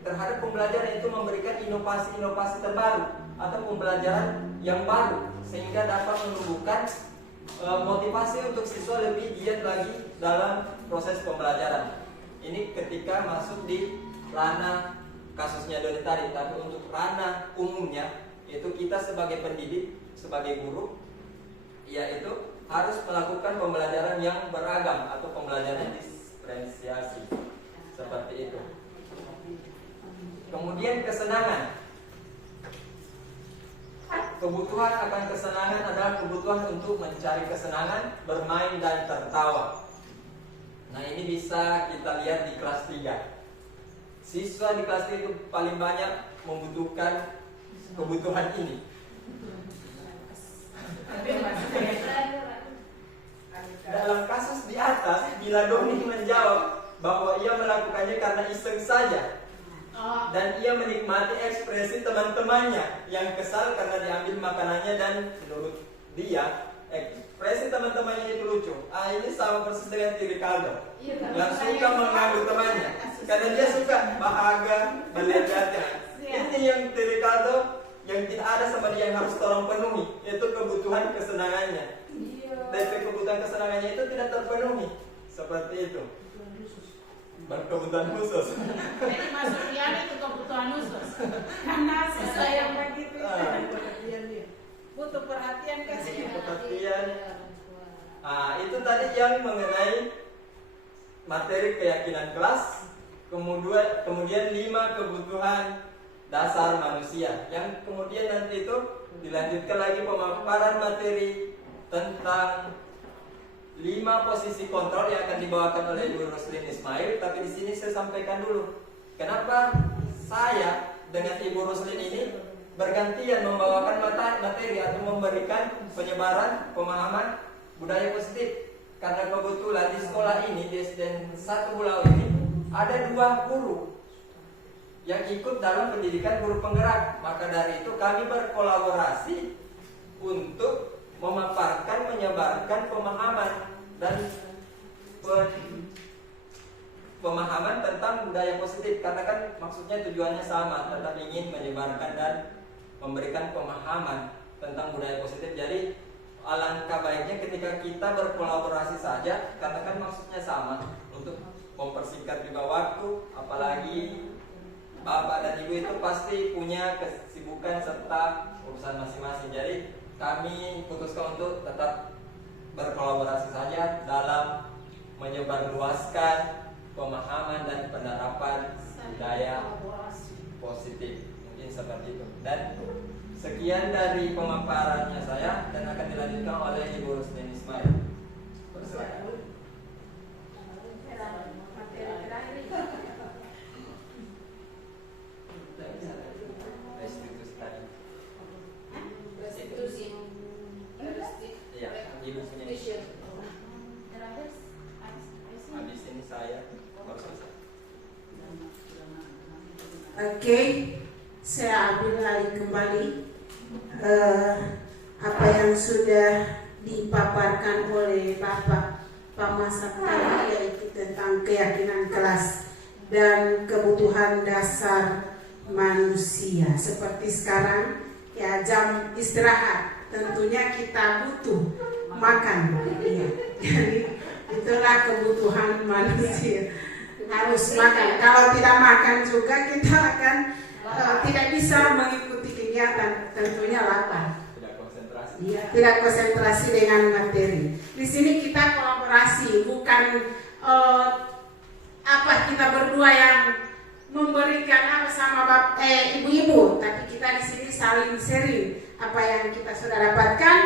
terhadap pembelajaran, itu memberikan inovasi-inovasi terbaru atau pembelajaran yang baru sehingga dapat menumbuhkan motivasi untuk siswa lebih giat lagi dalam proses pembelajaran. Ini ketika masuk di ranah kasusnya Doni tadi, tapi untuk ranah umumnya itu kita sebagai pendidik, sebagai guru, yaitu harus melakukan pembelajaran yang beragam atau pembelajaran diferensiasi seperti itu. Kemudian kesenangan. Kebutuhan akan kesenangan adalah kebutuhan untuk mencari kesenangan, bermain dan tertawa. Nah, ini bisa kita lihat di kelas 3. Siswa di kelas 3 itu paling banyak membutuhkan kebutuhan ini. Dalam kasus di atas, bila Doni menjawab bahwa ia melakukannya karena iseng saja, dan ia menikmati ekspresi teman-temannya yang kesal karena diambil makanannya, dan menurut dia ekspresi teman-temannya itu lucu. Ini sama persis dengan Ricardo yang suka mengganggu temannya karena dia suka bahagia melihatnya. Ini yang Ricardo yang tidak ada sama dia yang harus tolong penuhi, yaitu kebutuhan kesenangannya. Dan kebutuhan kesenangannya itu tidak terpenuhi. Seperti itu. Berkebutuhan khusus. Jadi masuk dia itu kebutuhan khusus. Karena sesuai yang begitu. Butuh perhatian kasih. Perhatian. Itu tadi yang mengenai materi keyakinan kelas. Kemudian 5 kebutuhan dasar manusia. Yang kemudian nanti itu dilanjutkan lagi pemaparan materi tentang 5 posisi kontrol yang akan dibawakan oleh Ibu Roslin Ismail. Tapi di sini saya sampaikan dulu, kenapa saya dengan Ibu Roslin ini bergantian membawakan materi atau memberikan penyebaran pemahaman budaya positif. Karena kebetulan di sekolah ini, di SDN 1 Bulau ini, ada 2 guru yang ikut dalam pendidikan guru penggerak. Maka dari itu kami berkolaborasi untuk memaparkan, menyebarkan pemahaman dan pemahaman tentang budaya positif. Karena kan maksudnya tujuannya sama, tetap ingin menyebarkan dan memberikan pemahaman tentang budaya positif. Jadi alangkah baiknya ketika kita berkolaborasi saja, karena kan maksudnya sama, untuk mempersingkat juga waktu. Apalagi Bapak dan Ibu itu pasti punya kesibukan serta urusan masing-masing. Jadi kami putuskan untuk tetap berkolaborasi saja dalam menyebarluaskan pemahaman dan penerapan budaya positif. Mungkin seperti itu. Dan sekian dari pemaparannya saya, dan akan dilanjutkan oleh Ibu Roslin Ismail. Persilakan. Oke, saya ambil lagi kembali apa yang sudah dipaparkan oleh Bapak Pamasat tadi, yaitu tentang keyakinan kelas dan kebutuhan dasar manusia. Seperti sekarang ya, jam istirahat, tentunya kita butuh makan, ya. Jadi itulah kebutuhan manusia, harus makan. Kalau tidak makan juga kita akan tidak bisa mengikuti kegiatan, tentunya lapar. Tidak konsentrasi dengan materi. Di sini kita kolaborasi, bukan kita berdua yang memberikan sama ibu-ibu, tapi kita di sini saling sharing apa yang kita sudah dapatkan.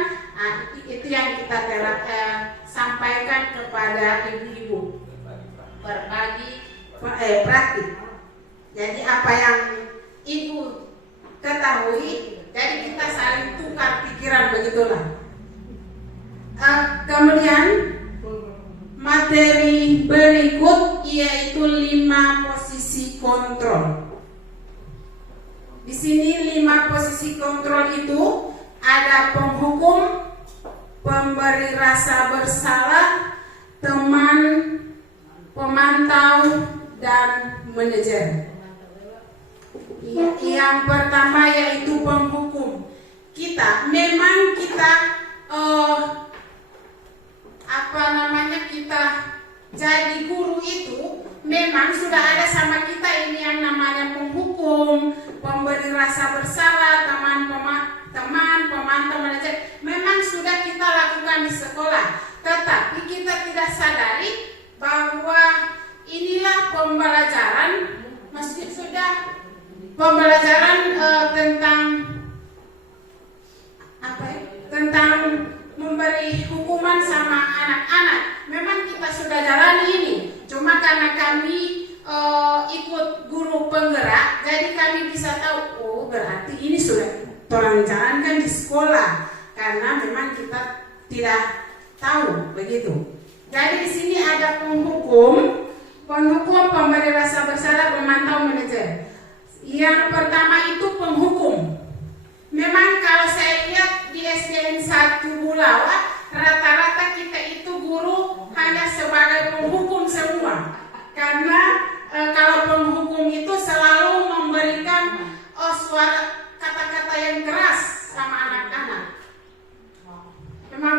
Itu yang kita sampaikan kepada ibu-ibu, berbagi praktik. Jadi apa yang ibu ketahui, jadi kita saling tukar pikiran, begitulah. Kemudian materi berikut yaitu 5 posisi kontrol. Di sini 5 posisi kontrol itu ada penghukum, pemberi rasa bersalah, teman, pemantau, dan manajer. Yang pertama yaitu penghukum. Kita kita jadi guru itu memang sudah ada sama kita ini yang namanya penghukum, pemberi rasa bersalah, teman, pemantau, manajer. Memang sudah kita lakukan di sekolah, tetapi kita tidak sadari bahwa inilah pembelajaran, meski sudah pembelajaran tentang memberi hukuman sama anak-anak. Memang kita sudah jalani ini, cuma karena kami ikut guru penggerak, jadi kami bisa tahu, oh berarti ini sudah orang jalankan di sekolah. karena memang kita tidak tahu begitu. Jadi di sini ada penghukum, pemberi rasa bersalah, pemantau, manajer. Yang pertama itu penghukum. Memang kalau saya lihat di SDN 1 Bulawa, rata-rata kita itu guru hanya sebagai penghukum semua. Karena kalau penghukum itu selalu memberikan suara kata-kata yang keras sama anak-anak. Memang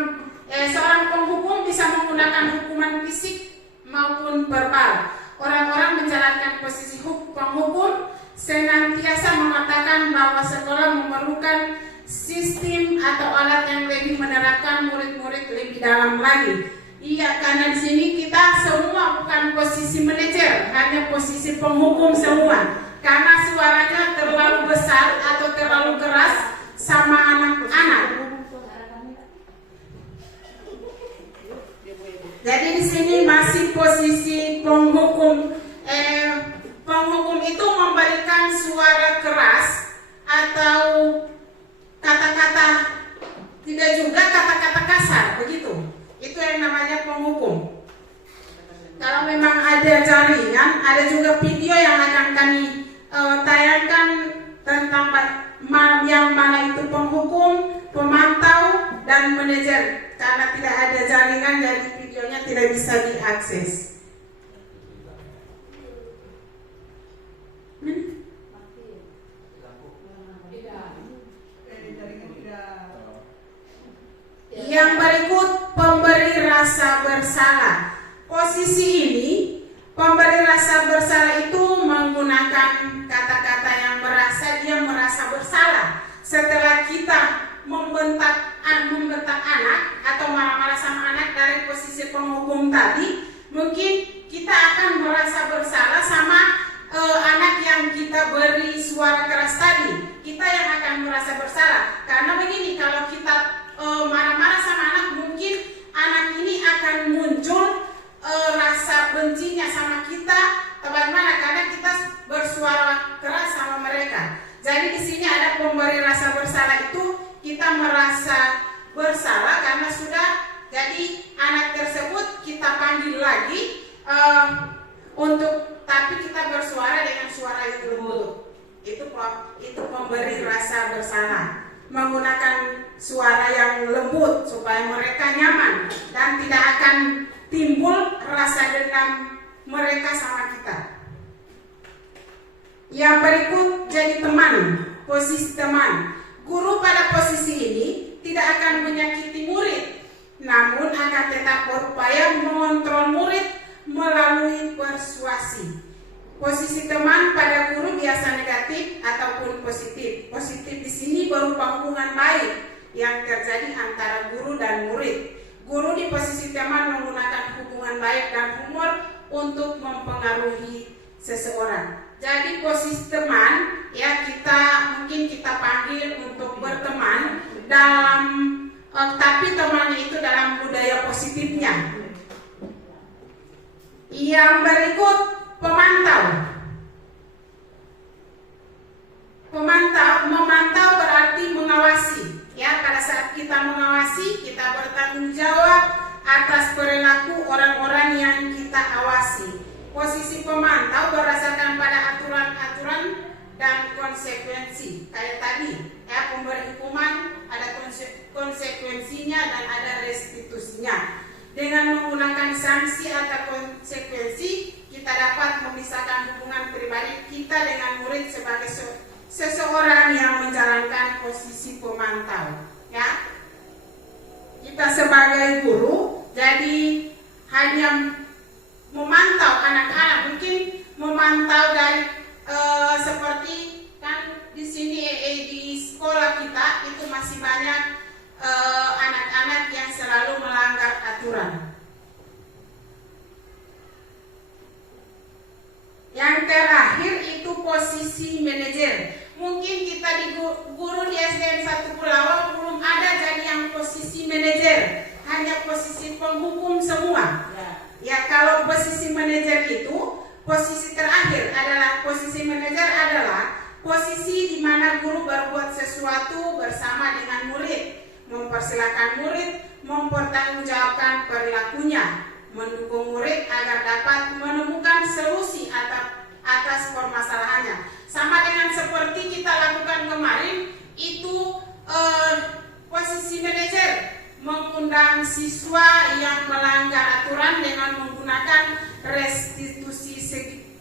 seorang penghukum bisa menggunakan hukuman fisik maupun verbal. Orang-orang menjalankan posisi penghukum senantiasa mengatakan bahwa sekolah memerlukan sistem atau alat yang lebih menerapkan murid-murid lebih dalam lagi. Iya, karena di sini kita semua bukan posisi manajer, hanya posisi penghukum semua. Karena suaranya terlalu besar atau terlalu keras sama anak-anak. Jadi di sini masih posisi penghukum. Penghukum itu memberikan suara keras atau kata-kata, tidak juga kata-kata kasar, begitu. Itu yang namanya penghukum. Kalau memang ada jaringan, ada juga video yang akan kami tayangkan tentang yang mana itu penghukum, pemantau, dan manajer. Karena tidak ada jaringan, jadi videonya tidak bisa diakses. Yang berikut, pemberi rasa bersalah. Posisi ini, pemberi rasa bersalah itu menggunakan kata-kata yang dia merasa bersalah. Setelah kita membentak anak atau marah-marah sama anak dari posisi penghukum tadi, mungkin kita akan merasa bersalah sama anak yang kita beri suara keras tadi. Kita yang akan merasa bersalah. Karena begini, kalau kita marah-marah sama anak, mungkin anak ini akan muncul rasa bencinya sama kita. Bagaimana? Karena kita bersuara keras sama mereka. Jadi di sini ada pemberi rasa bersalah itu, kita merasa bersalah karena sudah jadi anak tersebut kita panggil lagi tapi kita bersuara dengan suara yang lembut. Itu pemberi rasa bersalah, menggunakan suara yang lembut supaya mereka nyaman dan tidak akan timbul rasa dendam mereka sama kita. Yang berikut jadi teman, posisi teman. Guru pada posisi ini tidak akan menyakiti murid, namun akan tetap berupaya mengontrol murid melalui persuasi. Posisi teman pada guru biasa negatif ataupun positif. Positif di sini berupa hubungan baik yang terjadi antara guru dan murid. Guru di posisi teman menggunakan hubungan baik dan humor untuk mempengaruhi seseorang. Jadi posisi teman, ya mungkin kita panggil untuk berteman dalam, tapi temannya itu dalam budaya positifnya. Yang berikut, pemantau. Memantau berarti mengawasi. Ya, pada saat kita mengawasi, kita bertanggung jawab atas perilaku orang-orang yang kita awasi. Posisi pemantau berdasarkan pada aturan-aturan dan konsekuensi. Kayak tadi, ya, pemberi hukuman ada konsekuensinya dan ada restitusinya. Dengan menggunakan sanksi atau konsekuensi, kita dapat memisahkan hubungan pribadi kita dengan murid sebagai seseorang yang menjalankan posisi pemantau. Ya, kita sebagai guru, jadi hanya memantau anak-anak, mungkin memantau dari seperti kan di sini di sekolah kita itu masih banyak anak-anak yang selalu melanggar aturan. Yang terakhir itu posisi manajer. Mungkin kita di guru di SDN 1 Bulawa belum ada jadi yang posisi manajer, hanya posisi penghukum semua. Ya, kalau posisi manajer itu, posisi terakhir adalah posisi manajer adalah posisi di mana guru berbuat sesuatu bersama dengan murid. mempersilahkan murid mempertanggungjawabkan perilakunya, mendukung murid agar dapat menemukan solusi atas permasalahannya. Sama dengan seperti kita lakukan kemarin, itu posisi manajer mengundang siswa yang melanggar aturan dengan menggunakan restitusi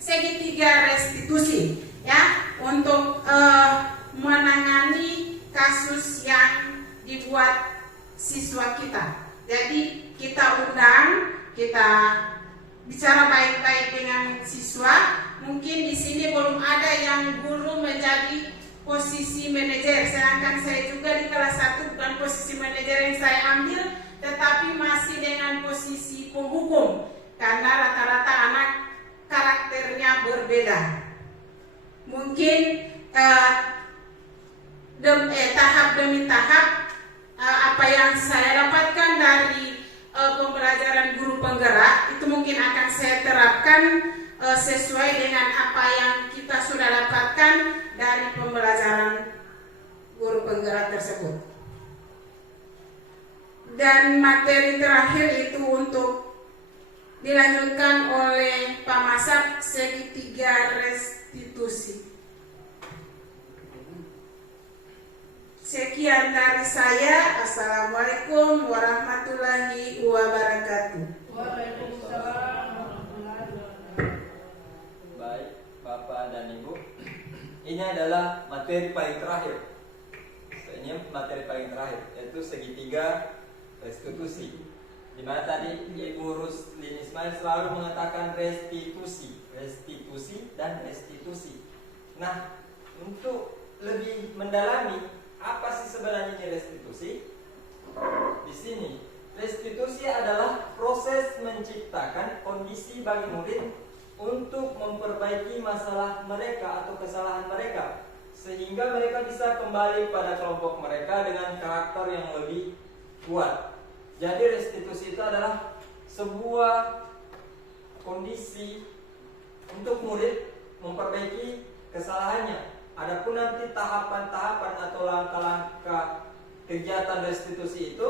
segitiga restitusi, ya, untuk menangani kasus yang dibuat siswa kita. Jadi kita undang, kita bicara baik-baik dengan siswa. Mungkin di sini belum ada yang guru menjadi posisi manajer, sedangkan saya juga di kelas 1 bukan posisi manajer yang saya ambil, tetapi masih dengan posisi penghukum karena rata-rata anak karakternya berbeda. Mungkin tahap demi tahap apa yang saya dapatkan dari pembelajaran guru penggerak itu mungkin akan saya terapkan sesuai dengan apa yang kita sudah dapatkan dari pembelajaran guru penggerak tersebut. Dan materi terakhir itu untuk dilanjutkan oleh Pak Masat, segitiga restitusi. Sekian dari saya. Assalamualaikum warahmatullahi wabarakatuh. Waalaikumsalam warahmatullahi wabarakatuh. Baik, Bapak dan Ibu, ini adalah materi paling terakhir. Ini materi paling terakhir, yaitu segitiga restitusi. Di mana tadi Ibu Ruslin Ismail selalu mengatakan restitusi, restitusi dan restitusi. Nah, untuk lebih mendalami apa sih sebenarnya ini restitusi? Di sini, restitusi adalah proses menciptakan kondisi bagi murid untuk memperbaiki masalah mereka atau kesalahan mereka, sehingga mereka bisa kembali pada kelompok mereka dengan karakter yang lebih kuat. Jadi restitusi itu adalah sebuah kondisi untuk murid memperbaiki kesalahannya. Adapun nanti tahapan-tahapan atau langkah-langkah kegiatan restitusi itu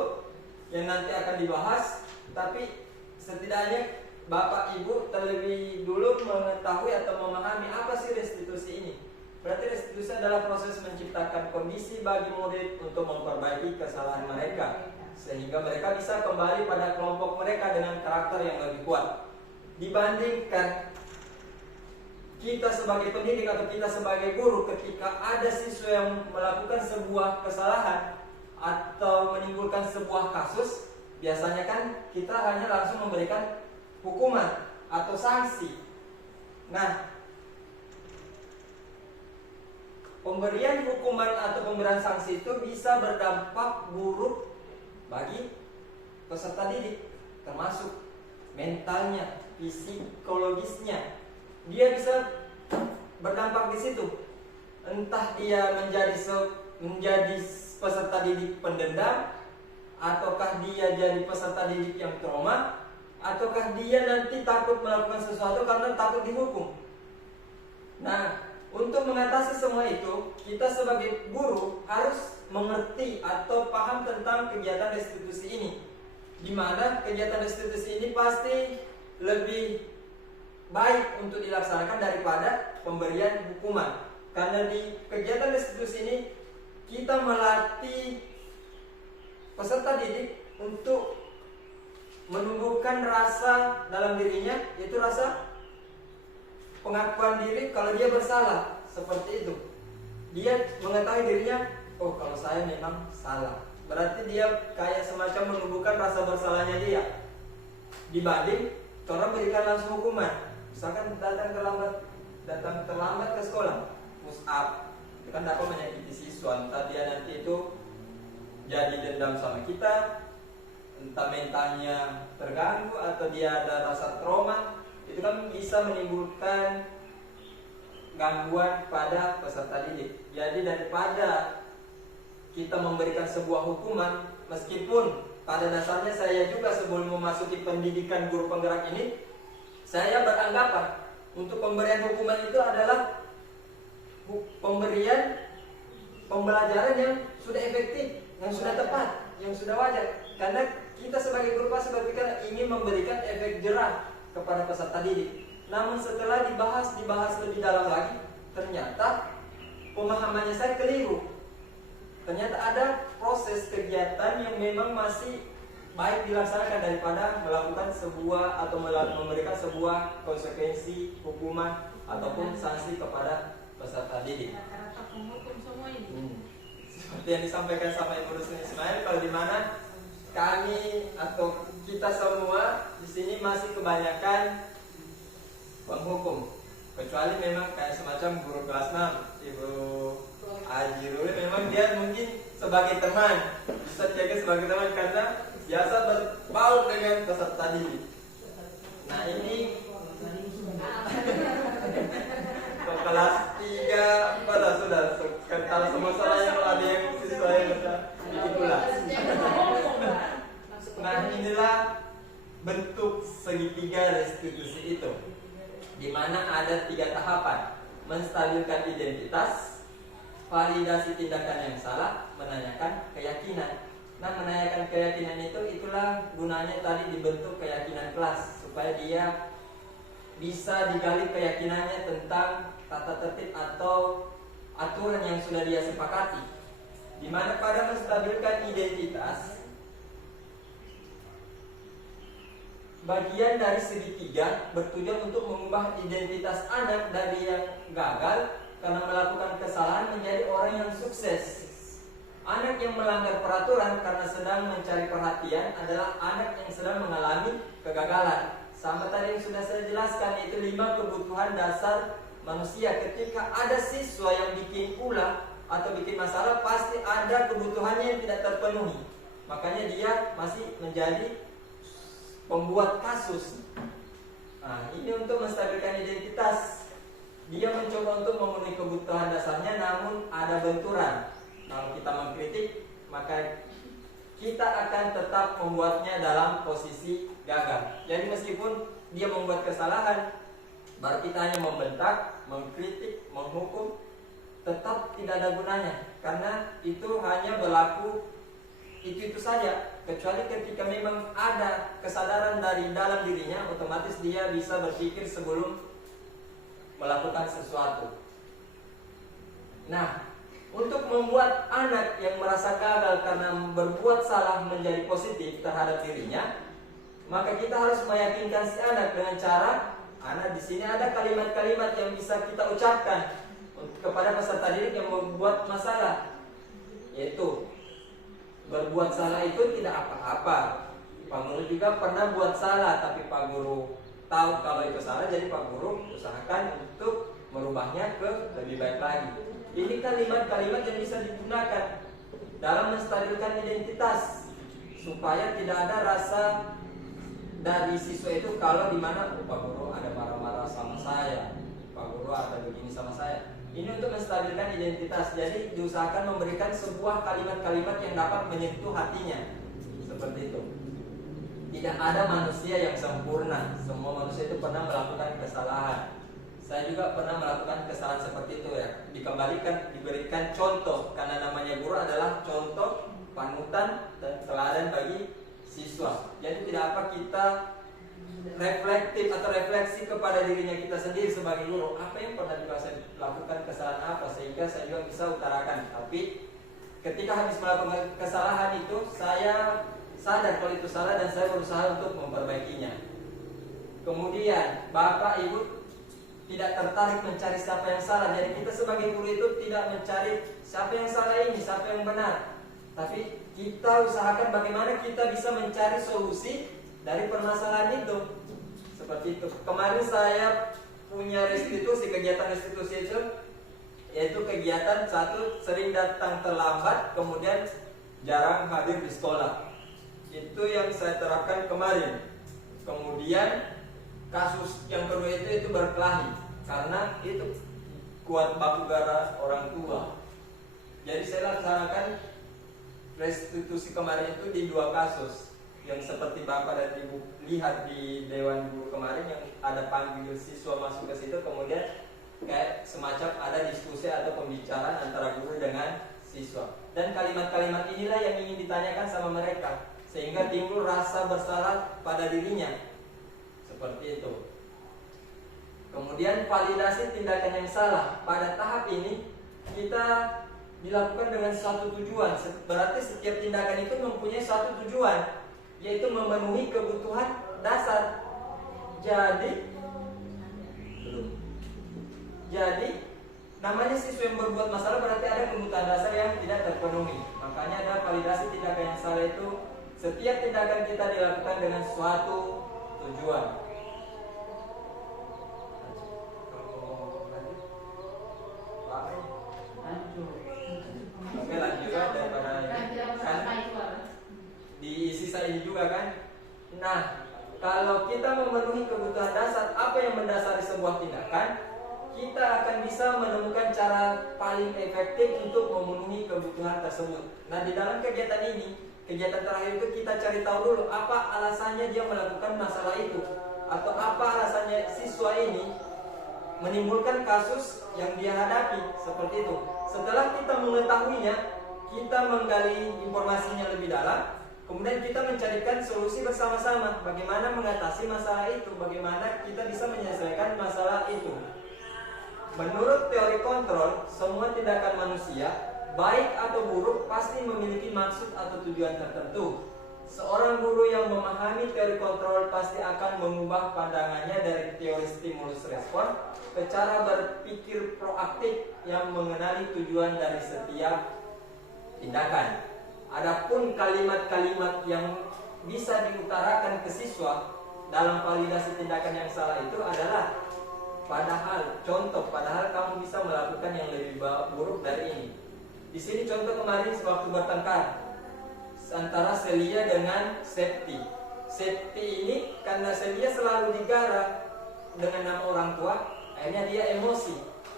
yang nanti akan dibahas, tapi setidaknya Bapak Ibu terlebih dulu mengetahui atau memahami apa sih restitusi ini. Berarti restitusi adalah proses menciptakan kondisi bagi murid untuk memperbaiki kesalahan mereka, sehingga mereka bisa kembali pada kelompok mereka dengan karakter yang lebih kuat. Dibandingkan kita sebagai pendidik atau kita sebagai guru, ketika ada siswa yang melakukan sebuah kesalahan atau menimbulkan sebuah kasus, biasanya kan kita hanya langsung memberikan hukuman atau sanksi. Nah, pemberian hukuman atau pemberian sanksi itu bisa berdampak buruk bagi peserta didik, termasuk mentalnya, psikologisnya. Dia bisa berdampak di situ. Entah dia menjadi peserta didik pendendam, ataukah dia jadi peserta didik yang trauma, ataukah dia nanti takut melakukan sesuatu karena takut dihukum. Nah, untuk mengatasi semua itu, kita sebagai guru harus mengerti atau paham tentang kegiatan restitusi ini, di mana kegiatan restitusi ini pasti lebih baik untuk dilaksanakan daripada pemberian hukuman. Karena di kegiatan restitusi ini kita melatih peserta didik untuk menumbuhkan rasa dalam dirinya, yaitu rasa pengakuan diri kalau dia bersalah. Seperti itu, dia mengetahui dirinya, oh kalau saya memang salah. Berarti dia kayak semacam menumbuhkan rasa bersalahnya dia, dibanding orang berikan langsung hukuman. Misalkan datang terlambat ke sekolah, push up, itu kan dapat menyakiti siswa. Entah dia nanti itu jadi dendam sama kita, entah mentalnya terganggu atau dia ada rasa trauma, itu kan bisa menimbulkan gangguan pada peserta didik. Jadi daripada kita memberikan sebuah hukuman, meskipun pada dasarnya saya juga sebelum memasuki pendidikan guru penggerak ini, saya beranggapan untuk pemberian hukuman itu adalah pemberian pembelajaran yang sudah efektif, yang sudah tepat. yang sudah wajar. Karena kita sebagai guru pasti berpikir ingin memberikan efek jerah kepada peserta didik. Namun setelah dibahas lebih dalam lagi, ternyata pemahamannya saya keliru. Ternyata ada proses kegiatan yang memang masih baik dilaksanakan daripada melakukan sebuah atau memberikan sebuah konsekuensi hukuman ataupun sanksi kepada peserta didik. Rata-rata penghukum semua ini. Seperti yang disampaikan sama Ibu Rusli Ismail, kalau di mana kami atau kita semua di sini masih kebanyakan penghukum, kecuali memang kayak semacam guru kelas 6 Ibu Haji Ruli, memang dia mungkin sebagai teman, bisa jaga sebagai teman karena biasa berbaur dengan peserta didik. Nah ini ke kelas 3, 4 sudah kalau semua saya ada yang siswa yang itulah. Nah inilah bentuk segitiga restitusi itu, di mana ada 3 tahapan: menstabilkan identitas, validasi tindakan yang salah, menanyakan keyakinan. Nah, menanyakan keyakinan itulah gunanya tadi dibentuk keyakinan kelas, supaya dia bisa digali keyakinannya tentang tata tertib atau aturan yang sudah dia sepakati. Di mana pada menstabilkan identitas, bagian dari segitiga bertujuan untuk mengubah identitas anak dari yang gagal karena melakukan kesalahan menjadi orang yang sukses. Anak yang melanggar peraturan karena sedang mencari perhatian adalah anak yang sedang mengalami kegagalan. Sama tadi yang sudah saya jelaskan, itu 5 kebutuhan dasar manusia. Ketika ada siswa yang bikin ulah atau bikin masalah, pasti ada kebutuhannya yang tidak terpenuhi. Makanya dia masih menjadi pembuat kasus. Nah, ini untuk menstabilkan identitas. Dia mencoba untuk memenuhi kebutuhan dasarnya, namun ada benturan. Kalau kita mengkritik, maka kita akan tetap membuatnya dalam posisi gagal. Jadi meskipun dia membuat kesalahan, baru kita hanya membentak, mengkritik, menghukum, tetap tidak ada gunanya. Karena itu hanya berlaku itu saja. Kecuali ketika memang ada kesadaran dari dalam dirinya, otomatis dia bisa berpikir sebelum melakukan sesuatu. Nah, untuk membuat anak yang merasa gagal karena berbuat salah menjadi positif terhadap dirinya, maka kita harus meyakinkan si anak dengan cara, anak di sini ada kalimat-kalimat yang bisa kita ucapkan kepada peserta didik yang membuat masalah, yaitu berbuat salah itu tidak apa-apa. Pak Guru juga pernah buat salah, tapi Pak Guru tahu kalau itu salah, jadi Pak Guru usahakan untuk merubahnya ke lebih baik lagi. Ini kalimat-kalimat yang bisa digunakan dalam menstabilkan identitas, supaya tidak ada rasa dari siswa itu kalau di mana Pak Guru ada marah-marah sama saya, Pak Guru ada begini sama saya. Ini untuk menstabilkan identitas. Jadi diusahakan memberikan sebuah kalimat-kalimat yang dapat menyentuh hatinya. Seperti itu. Tidak ada manusia yang sempurna. Semua manusia itu pernah melakukan kesalahan. Saya juga pernah melakukan kesalahan seperti itu ya. Diberikan contoh, karena namanya guru adalah contoh, panutan, dan teladan bagi siswa. Jadi tidak apa kita reflektif atau refleksi kepada dirinya kita sendiri sebagai guru, apa yang pernah saya lakukan, kesalahan apa, sehingga saya juga bisa utarakan. Tapi ketika habis melakukan kesalahan itu, saya sadar kalau itu salah dan saya berusaha untuk memperbaikinya. Kemudian Bapak Ibu tidak tertarik mencari siapa yang salah. Jadi kita sebagai guru itu tidak mencari siapa yang salah ini, siapa yang benar, tapi kita usahakan bagaimana kita bisa mencari solusi dari permasalahan itu. Seperti itu. Kemarin saya punya restitusi, kegiatan restitusi itu, yaitu kegiatan satu, sering datang terlambat, kemudian jarang hadir di sekolah. Itu yang saya terapkan kemarin. Kemudian kasus yang kedua itu berkelahi, karena itu kuat baku gara orang tua. Jadi saya laksanakan restitusi kemarin itu di 2 kasus. Yang seperti Bapak dan Ibu lihat di Dewan Guru kemarin, yang ada panggil siswa masuk ke situ, kemudian kayak semacam ada diskusi atau pembicaraan antara guru dengan siswa. Dan kalimat-kalimat inilah yang ingin ditanyakan sama mereka, sehingga timbul rasa bersalah pada dirinya. Seperti itu. Kemudian validasi tindakan yang salah. Pada tahap ini kita dilakukan dengan suatu tujuan. Berarti setiap tindakan itu mempunyai suatu tujuan, yaitu memenuhi kebutuhan dasar. Jadi namanya siswa yang berbuat masalah berarti ada kebutuhan dasar yang tidak terpenuhi. Makanya ada validasi tindakan yang salah itu setiap tindakan kita dilakukan dengan suatu tujuan. Oke, lanjut ya, daripada kan di sisa ini juga kan. Nah, kalau kita memenuhi kebutuhan dasar, apa yang mendasari sebuah tindakan, kita akan bisa menemukan cara paling efektif untuk memenuhi kebutuhan tersebut. Nah, di dalam kegiatan ini, kegiatan terakhir itu kita cari tahu dulu apa alasannya dia melakukan masalah itu, atau apa alasannya siswa ini menimbulkan kasus yang dia hadapi, seperti itu. Setelah kita mengetahuinya, kita menggali informasinya lebih dalam, kemudian kita mencarikan solusi bersama-sama. Bagaimana mengatasi masalah itu, bagaimana kita bisa menyelesaikan masalah itu. Menurut teori kontrol, semua tindakan manusia, baik atau buruk, pasti memiliki maksud atau tujuan tertentu. Seorang guru yang memahami teori kontrol pasti akan mengubah pandangannya dari teori stimulus respon ke cara berpikir proaktif yang mengenali tujuan dari setiap tindakan. Adapun kalimat-kalimat yang bisa diutarakan ke siswa dalam validasi tindakan yang salah itu adalah padahal kamu bisa melakukan yang lebih buruk dari ini. Di sini contoh kemarin sewaktu bertengkar antara Celia dengan Septi. Septi ini karena Celia selalu digara dengan nama orang tua, akhirnya dia emosi.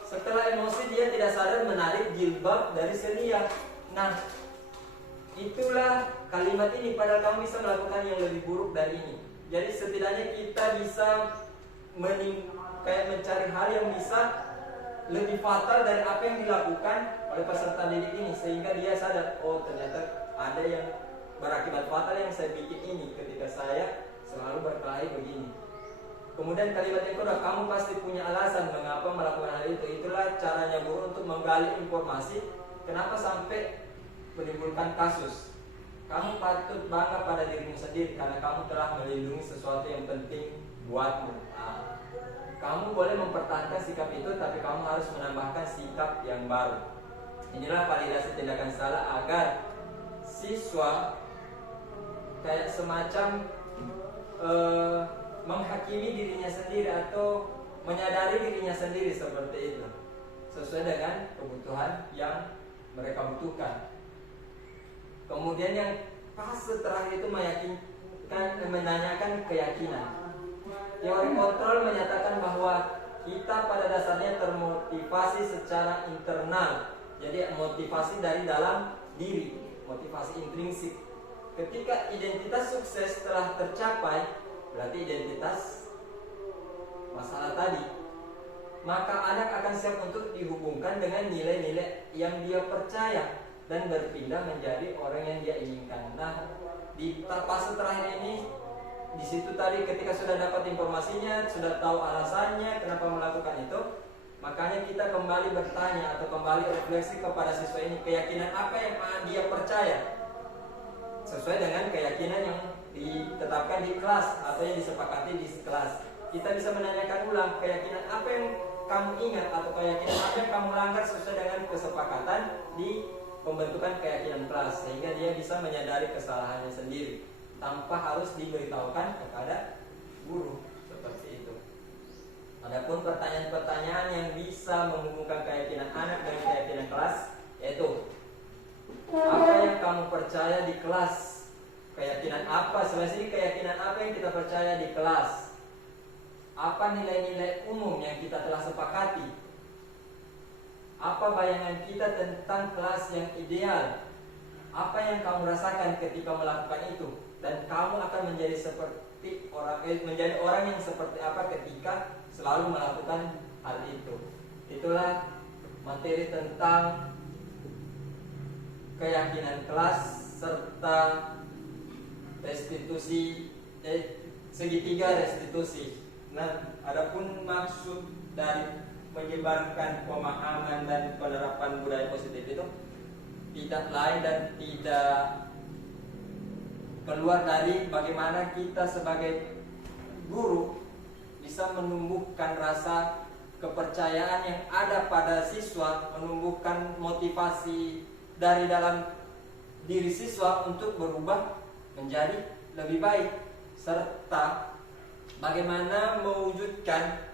Setelah emosi dia tidak sadar menarik jilbab dari Celia. Nah, itulah kalimat ini, padahal kamu bisa melakukan yang lebih buruk dari ini. Jadi setidaknya kita bisa mencari hal yang bisa lebih fatal dari apa yang dilakukan oleh peserta didik ini, sehingga dia sadar, oh ternyata ada yang berakibat fatal yang saya bikin ini ketika saya selalu berkelahi begini. Kemudian kalimat yang kedua, kamu pasti punya alasan mengapa melakukan hal itu. Itulah caranya guru untuk menggali informasi kenapa sampai menimbulkan kasus. Kamu patut bangga pada dirimu sendiri karena kamu telah melindungi sesuatu yang penting buatmu. Nah, kamu boleh mempertahankan sikap itu, tapi kamu harus menambahkan sikap yang baru. Inilah validasi tindakan salah agar siswa kayak semacam menghakimi dirinya sendiri atau menyadari dirinya sendiri seperti itu, sesuai dengan kebutuhan yang mereka butuhkan. Kemudian yang fase terakhir itu menanyakan keyakinan. Teori kontrol menyatakan bahwa kita pada dasarnya termotivasi secara internal. Jadi motivasi dari dalam diri, motivasi intrinsik. Ketika identitas sukses telah tercapai, berarti identitas masalah tadi, maka anak akan siap untuk dihubungkan dengan nilai-nilai yang dia percaya dan berpindah menjadi orang yang dia inginkan. Nah, di fase terakhir ini, di situ tadi ketika sudah dapat informasinya, sudah tahu alasannya kenapa melakukan itu, makanya kita kembali bertanya atau kembali refleksi kepada siswa ini, keyakinan apa yang dia percaya sesuai dengan keyakinan yang ditetapkan di kelas atau yang disepakati di kelas. Kita bisa menanyakan ulang, keyakinan apa yang kamu ingat atau keyakinan apa yang kamu langgar sesuai dengan kesepakatan di pembentukan keyakinan kelas, sehingga dia bisa menyadari kesalahannya sendiri tanpa harus diberitahukan kepada guru, seperti itu. Adapun pertanyaan-pertanyaan yang bisa menghubungkan keyakinan anak dengan keyakinan kelas, yaitu apa yang kamu percaya di kelas? Keyakinan apa? Sebenarnya keyakinan apa yang kita percaya di kelas? Apa nilai-nilai umum yang kita telah sepakati? Apa bayangan kita tentang kelas yang ideal? Apa yang kamu rasakan ketika melakukan itu? Dan kamu akan menjadi menjadi orang yang seperti apa ketika selalu melakukan hal itu. Itulah materi tentang keyakinan kelas serta restitusi segitiga restitusi. Nah, adapun maksud dari menyebarkan pemahaman dan penerapan budaya positif itu tidak lain dan tidak keluar dari bagaimana kita sebagai guru bisa menumbuhkan rasa kepercayaan yang ada pada siswa, menumbuhkan motivasi dari dalam diri siswa untuk berubah menjadi lebih baik, serta bagaimana mewujudkan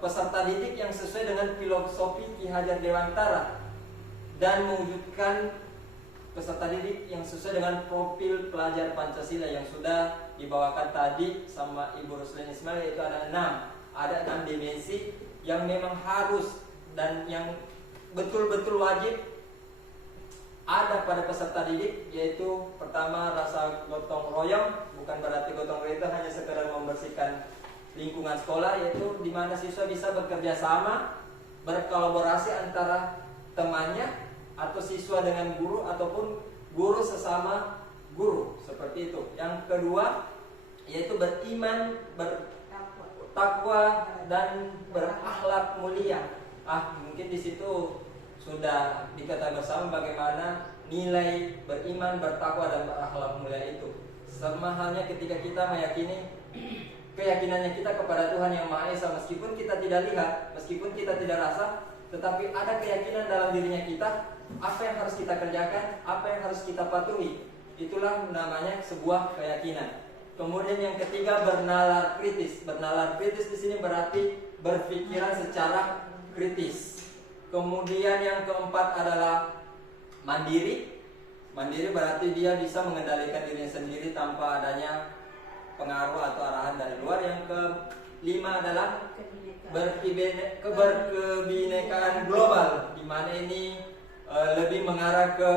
peserta didik yang sesuai dengan filosofi Ki Hajar Dewantara dan mewujudkan peserta didik yang sesuai dengan profil pelajar Pancasila yang sudah dibawakan tadi sama Ibu Roslin Ismail, yaitu ada 6 dimensi yang memang harus dan yang betul-betul wajib ada pada peserta didik, yaitu pertama rasa gotong royong. Bukan berarti gotong royong itu hanya sekedar membersihkan lingkungan sekolah, yaitu di mana siswa bisa bekerja sama, berkolaborasi antara temannya atau siswa dengan guru ataupun guru sesama guru, seperti itu. Yang kedua yaitu beriman, bertakwa dan berakhlak mulia. Mungkin di situ sudah dikatakan bersama bagaimana nilai beriman, bertakwa dan berakhlak mulia itu. Sama halnya ketika kita meyakini keyakinannya kita kepada Tuhan Yang Maha Esa, meskipun kita tidak lihat, meskipun kita tidak rasa, tetapi ada keyakinan dalam dirinya kita, apa yang harus kita kerjakan, apa yang harus kita patuhi. Itulah namanya sebuah keyakinan. Kemudian yang ketiga, bernalar kritis. Bernalar kritis di sini berarti berpikiran secara kritis. Kemudian yang keempat adalah mandiri. Mandiri berarti dia bisa mengendalikan dirinya sendiri tanpa adanya pengaruh atau arahan dari luar. Yang kelima adalah berkebinekaan global, di mana ini lebih mengarah ke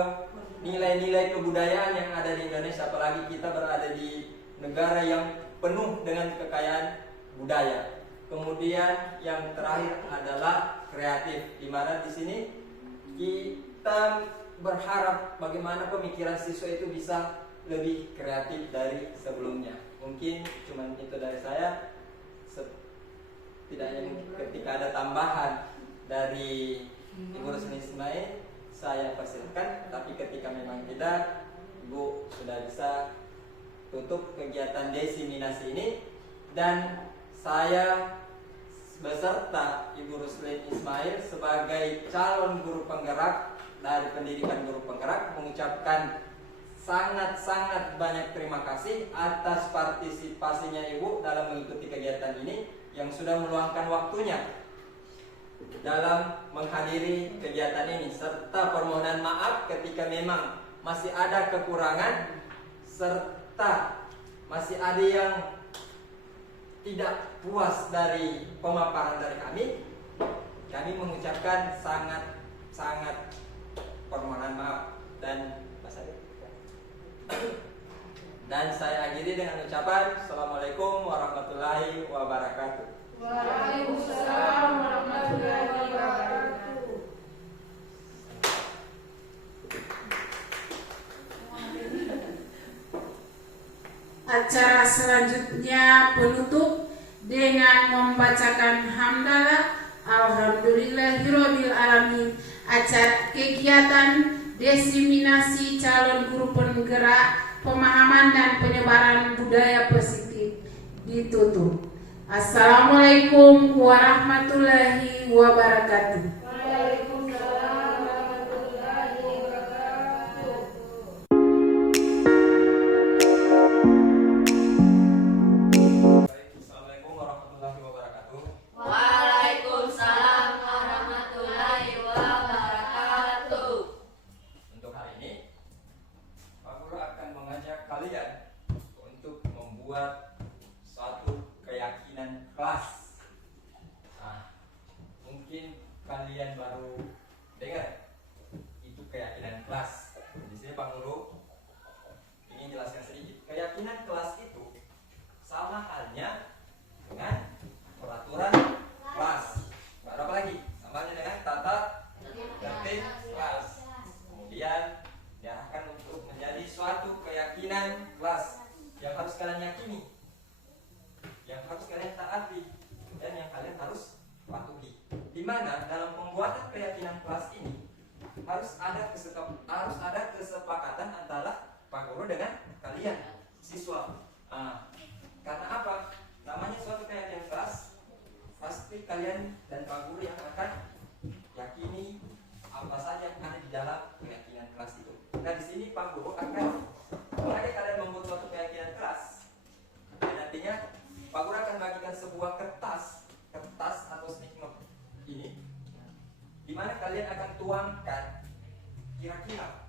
nilai-nilai kebudayaan yang ada di Indonesia, apalagi kita berada di negara yang penuh dengan kekayaan budaya. Kemudian yang terakhir adalah kreatif, di mana di sini kita berharap bagaimana pemikiran siswa itu bisa lebih kreatif dari sebelumnya. Mungkin cuma itu dari saya. Setidaknya ketika ada tambahan dari Ibu Roslin Ismail, saya persilahkan. Tapi ketika memang tidak, Ibu sudah bisa tutup kegiatan diseminasi ini. Dan saya beserta Ibu Roslin Ismail sebagai calon guru penggerak dari pendidikan guru penggerak mengucapkan sangat-sangat banyak terima kasih atas partisipasinya Ibu dalam mengikuti kegiatan ini, yang sudah meluangkan waktunya dalam menghadiri kegiatan ini, serta permohonan maaf ketika memang masih ada kekurangan serta masih ada yang tidak puas dari pemaparan dari kami. Kami mengucapkan sangat permohonan maaf dan saya akhiri dengan ucapan Assalamualaikum warahmatullahi wabarakatuh. Waalaikumsalam warahmatullahi wabarakatuh. Acara selanjutnya penutup dengan membacakan hamdalah Alhamdulillahirabbil alamin. Acara kegiatan diseminasi calon guru penggerak pemahaman dan penyebaran budaya positif ditutup. Assalamualaikum warahmatullahi wabarakatuh. Waalaikumsalam warahmatullahi wabarakatuh. Assalamualaikum warahmatullahi wabarakatuh. Waalaikumsalam warahmatullahi wabarakatuh. Untuk hari ini, Pak Guru akan mengajak kalian untuk membuat satu keyakinan kelas. Mungkin kalian baru dengar itu keyakinan kelas. Di sini Pak Guru ingin jelaskan sedikit. Keyakinan kelas itu sama halnya dengan peraturan kelas. Baru apa lagi? Sama halnya dengan tata tertib kelas. Kemudian mana kalian akan tuangkan kira-kira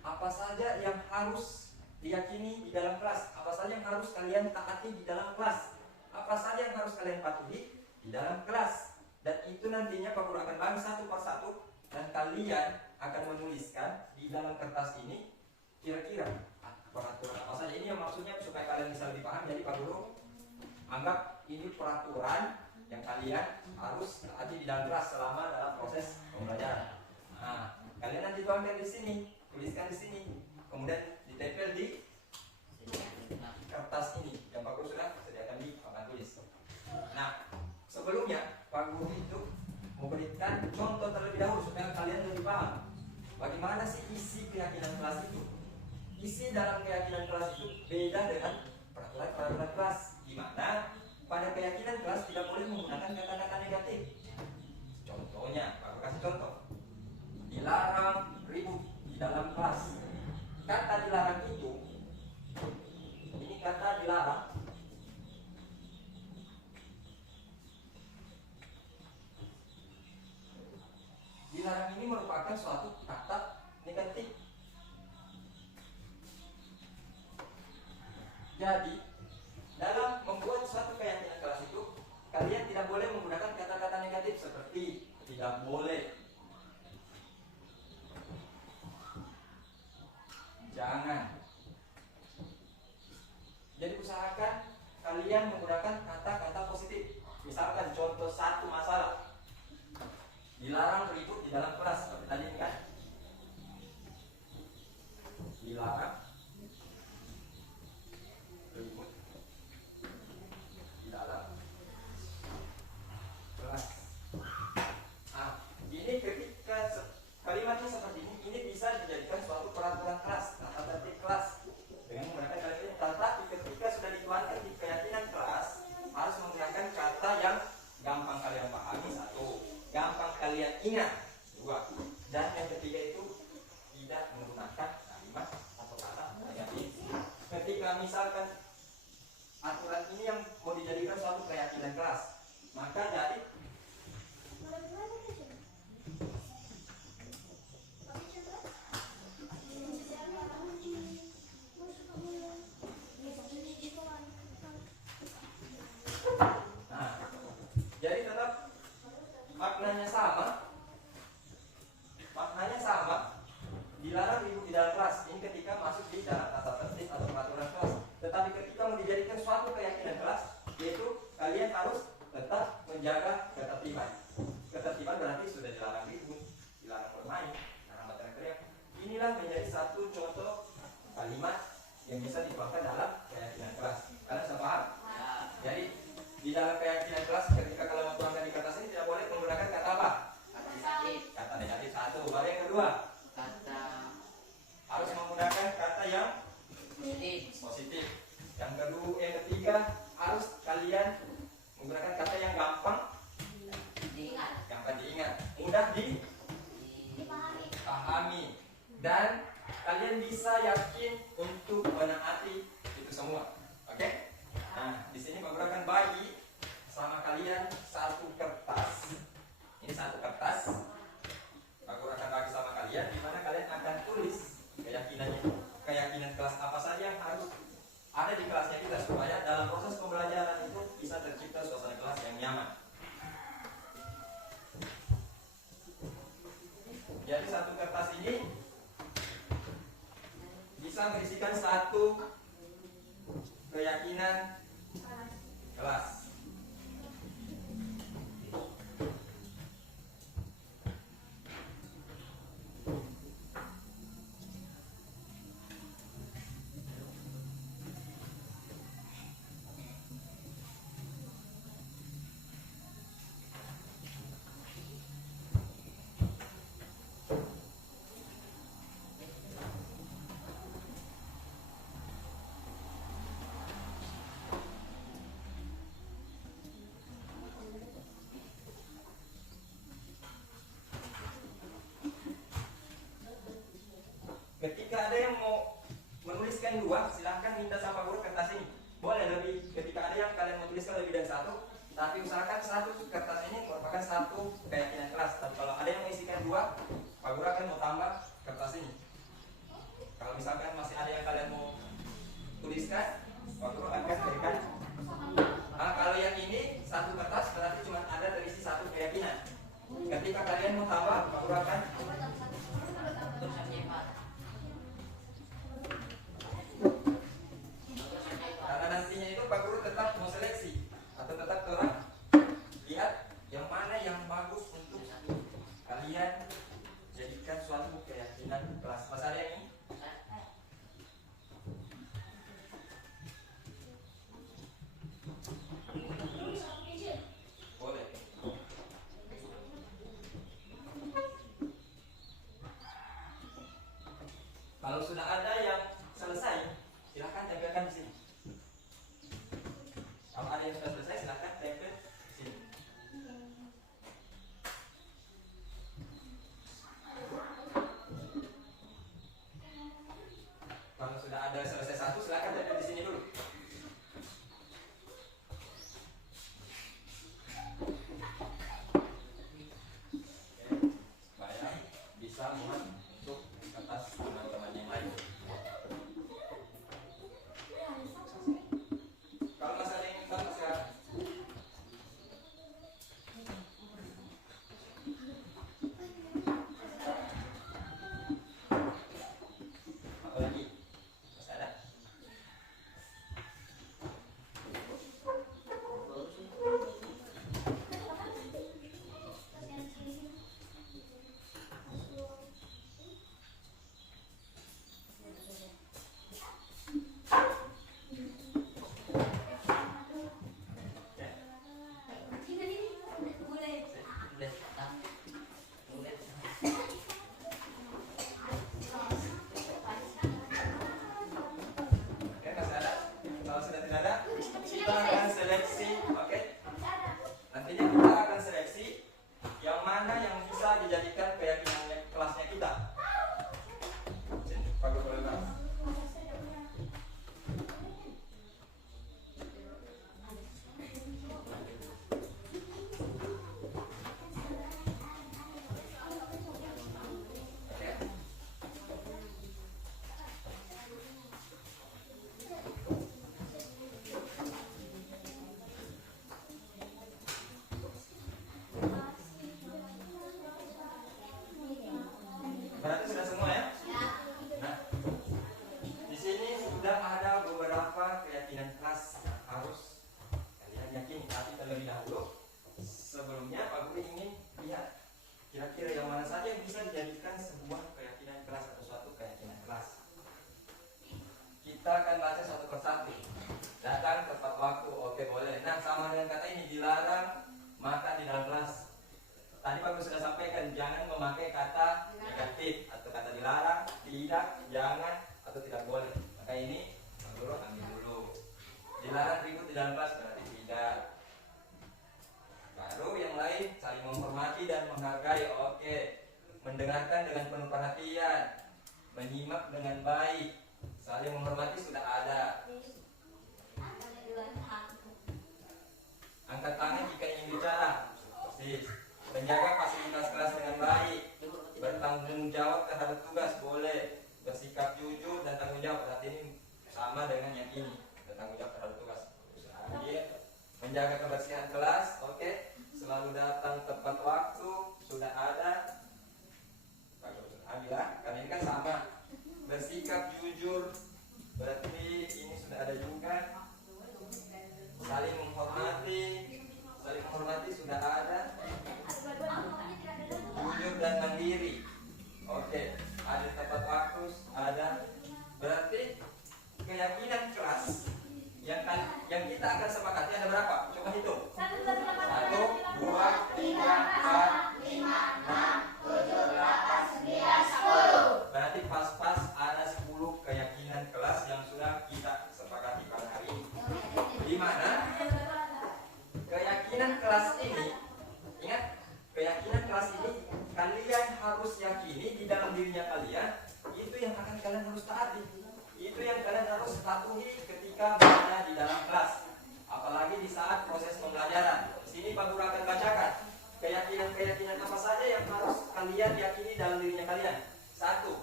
apa saja yang harus diyakini di dalam kelas, apa saja yang harus kalian taati di dalam kelas, apa saja yang harus kalian patuhi di dalam kelas. Dan itu nantinya Pak Guru akan bahas satu persatu, dan kalian akan menuliskan di dalam kertas ini kira-kira peraturan apa saja. Ini yang maksudnya supaya kalian bisa lebih paham. Jadi Pak Guru anggap ini peraturan yang kalian harus taati di dalam kelas selama dalam proses pembelajaran. Nah, kalian nanti tuangkan di sini, tuliskan di sini, kemudian ditempel di kertas ini yang Pak Guru sudah sediakan di papan tulis. Nah, sebelumnya Pak Guru itu memberikan contoh terlebih dahulu supaya kalian lebih paham bagaimana sih isi keyakinan kelas itu. Isi dalam keyakinan kelas itu beda dengan peraturan kelas, di mana pada keyakinan kelas tidak boleh menggunakan kata-kata negatif. Contohnya, Pak Guru kasih contoh. Dilarang ribut di dalam kelas. Kata dilarang itu, ini kata dilarang, dilarang ini merupakan suatu kata negatif. Jadi dalam membuat suatu keyakinan kelas itu, kalian tidak boleh menggunakan kata-kata negatif seperti tidak boleh, jangan. Jadi usahakan kalian menggunakan kata-kata positif. Misalkan contoh satu masalah, dilarang ribut di dalam kelas, seperti tadi kan, dilarang ribut di dalam kelas. Nah, ini ketika kalimatnya seperti ini bisa dijadikan suatu peraturan kelas, tata tertib kelas dengan menggunakan kalimat ini. Tetapi ketika sudah dituangkan di keyakinan kelas, harus menggunakan kata yang gampang kalian pahami, satu, gampang kalian ingat, dua, dan yang ketiga itu tidak menggunakan kalimat atau kata negatif. Ketika misalkan aturan ini yang mau dijadikan suatu keyakinan kelas, maka dari jadi tetap maknanya sama, dilarang ribut di dalam kelas. Ini ketika masuk di dalam tata tertib atau peraturan kelas. Tetapi ketika mau dijadikan suatu keyakinan kelas, yaitu kalian harus tetap menjaga ketertiban. Ketertiban berarti sudah dilarang ribut, dilarang bermain, dilarang berteriak-teriak. Inilah menjadi satu contoh kalimat yang bisa dituangkan dalam keyakinan kelas. Kalian sudah paham? Jadi di dalam keyakinan kelas, ketika kalian menuangkan di kertas ini tidak boleh menggunakan kata apa? Kata negatif satu. Baru yang kedua, harus menggunakan kata yang positif. Yang kedua, yang ketiga, harus kalian menggunakan kata yang gampang diingat, mudah dipahami, dan kalian bisa yakin untuk menaati itu semua. Oke? Nah, di sini Pak Guru akan bagi sama kalian satu kertas. Ini satu kertas. Pak Guru akan bagi sama kalian, di mana kalian akan tulis keyakinannya, keyakinan kelas apa saja yang harus ada di kelasnya kita, supaya dalam proses pembelajaran itu bisa tercipta suasana kelas yang nyaman. Jadi satu kertas ini bisa berisikan satu keyakinan kelas. Ketika ada yang mau menuliskan dua, silahkan minta sama guru kertas ini. Boleh lebih, ketika ada yang kalian mau tuliskan lebih dari satu, tapi usahakan satu kertas ini merupakan satu keyakinan kelas. Tapi kalau ada yang mau isi terlebih dahulu. Sebelumnya Pak Guru ingin lihat kira-kira yang mana saja yang bisa dijadikan sebuah keyakinan kelas atau suatu keyakinan kelas. Kita akan baca satu persatu. Datang tepat waktu, oke boleh. Nah, sama dengan kata ini, dilarang makan di dalam kelas. Tadi Pak Guru sudah sampaikan, jangan memakai kata negatif atau kata dilarang, tidak, jangan, atau tidak boleh. Maka ini Pak Guru ambil dulu. Dilarang ribut di dalam kelas berarti tidak. Baru yang lain, saling menghormati dan menghargai, oke. Mendengarkan dengan penuh perhatian, menyimak dengan baik, saling menghormati sudah ada. Angkat tangan jika ingin bicara, persis. Menjaga fasilitas kelas dengan baik, bertanggung jawab terhadap tugas, boleh. Bersikap jujur dan tanggung jawab, berarti ini sama dengan yang ini, bertanggung jawab terhadap tugas. Menjaga kebersihan kelas, oke. Selalu datang tepat waktu, sudah ada. Karena ini kan sama. Bersikap jujur, berarti ini sudah ada juga. Saling menghormati sudah ada. Jujur dan mandiri, oke. Ada tepat waktu, ada. Berarti keyakinan kelas yang kita akan sepakati ada berapa? Coba hitung. 1, 2, 3, 4, 5, 6, 7, 8, 9, 10. Berarti pas-pas ada 10 keyakinan kelas yang sudah kita sepakati pada hari ini. Di mana keyakinan kelas ini, ingat, keyakinan kelas ini kalian harus yakini di dalam dirinya kalian, itu yang akan kalian harus taati, itu yang kalian harus patuhi ketika berada di dalam kelas, apalagi di saat proses pembelajaran. Di sini Pak Guru akan bacakan keyakinan apa saja yang harus kalian yakini dalam dirinya kalian. 1,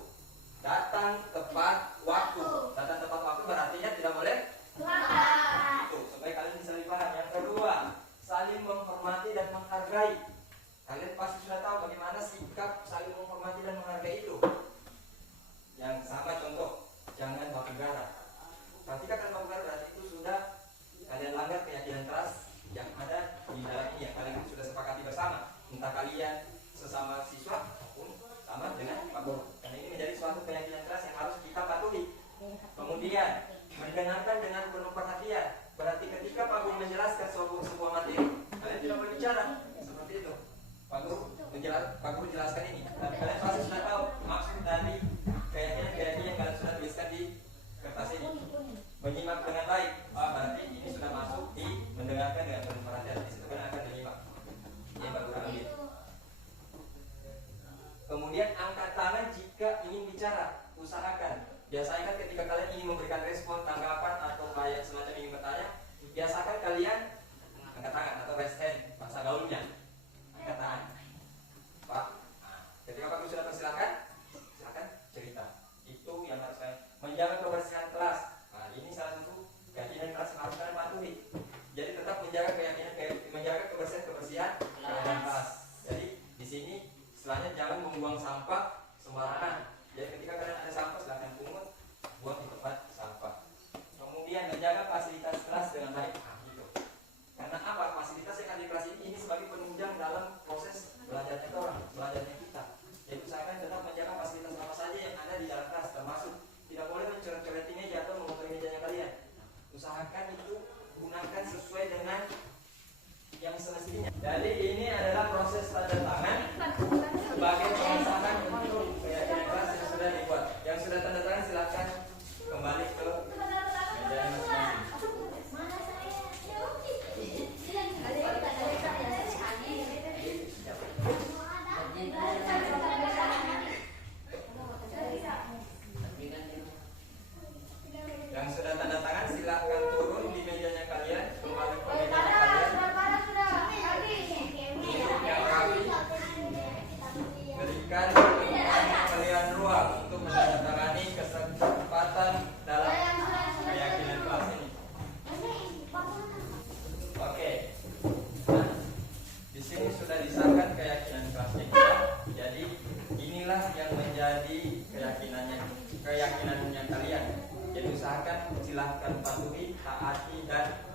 datang tepat waktu. Datang tepat waktu berarti tidak boleh itu, supaya kalian bisa lebih paham. Yang kedua, saling menghormati dan menghargai. Kalian pasti sudah tahu bagaimana sikap saling menghormati dan menghargai itu. Yang sama contoh, jangan baku garah. Ketika kalian baku garah berarti itu sudah kalian langgar keyakinan kelas yang ada di dalam ini, yang kalian sudah sepakati bersama. Entah kalian sesama siswa maupun sama dengan Pak Guru. Karena ini menjadi suatu keyakinan kelas yang harus kita patuhi. Kemudian mendengarkan dengan penuh perhatian. Berarti ketika Pak Guru menjelaskan sebuah materi, kalian tidak boleh bicara seperti itu. Pak Guru jelaskan ini, tapi kalian pasti sudah tahu maksud dari keyakinan yang kalian sudah tuliskan di kertas ini. Menyimak dengan baik, berarti ini sudah masuk di mendengarkan dengan penuh perhatian. Di situ kalian akan menyimak. Ini Pak Guru ambil. Kemudian angkat tangan jika ingin bicara, usahakan. Biasanya kan ketika kalian ingin memberikan respon, tanggapan atau kayak semacam ingin bertanya, biasakan kalian angkat tangan atau raise hand, bahasa gaulnya. Angkat tangan, Pak. Ketika Pak Guru sudah persilakan, silakan cerita. Itu yang harus kalian menjaga kebersihan kelas. Nah, ini salah satu keyakinan kelas yang harus kalian patuhi. Jadi tetap menjaga kebersihan kelas. Jadi di sini istilahnya jangan membuang sampah sembarangan. Jadi ketika kalian ada sampah silakan pungut, buang di tempat sampah. Kemudian menjaga fasilitas kelas dengan baik. Gitu. Karena apa? Fasilitas yang ada di kelas ini sebagai penunjang dalam proses belajarnya kita. Jadi usahakan tetap menjaga fasilitas apa saja yang ada di dalam kelas, termasuk tidak boleh mencoret-coretin meja atau mengotori mejanya kalian. Usahakan itu gunakan sesuai dengan yang semestinya. Jadi ini adalah proses tanda tangan sebagai pengesahan untuk keyakinan kelas yang sudah dibuat. Yang sudah tanda tangan silakan kembali ke meja masing-masing. Yang sudah tanda tangan silakan turun di mejanya kalian, kembali ke mejanya kalian. Yang rapi, berikan kalian ruang untuk menandatangani kesempatan dalam keyakinan kelas ini. Oke. Nah, di sini sudah disahkan keyakinan kelasnya kita. Jadi inilah yang menjadi keyakinannya kalian. Jadi usahakan silahkan patuhi, taati dan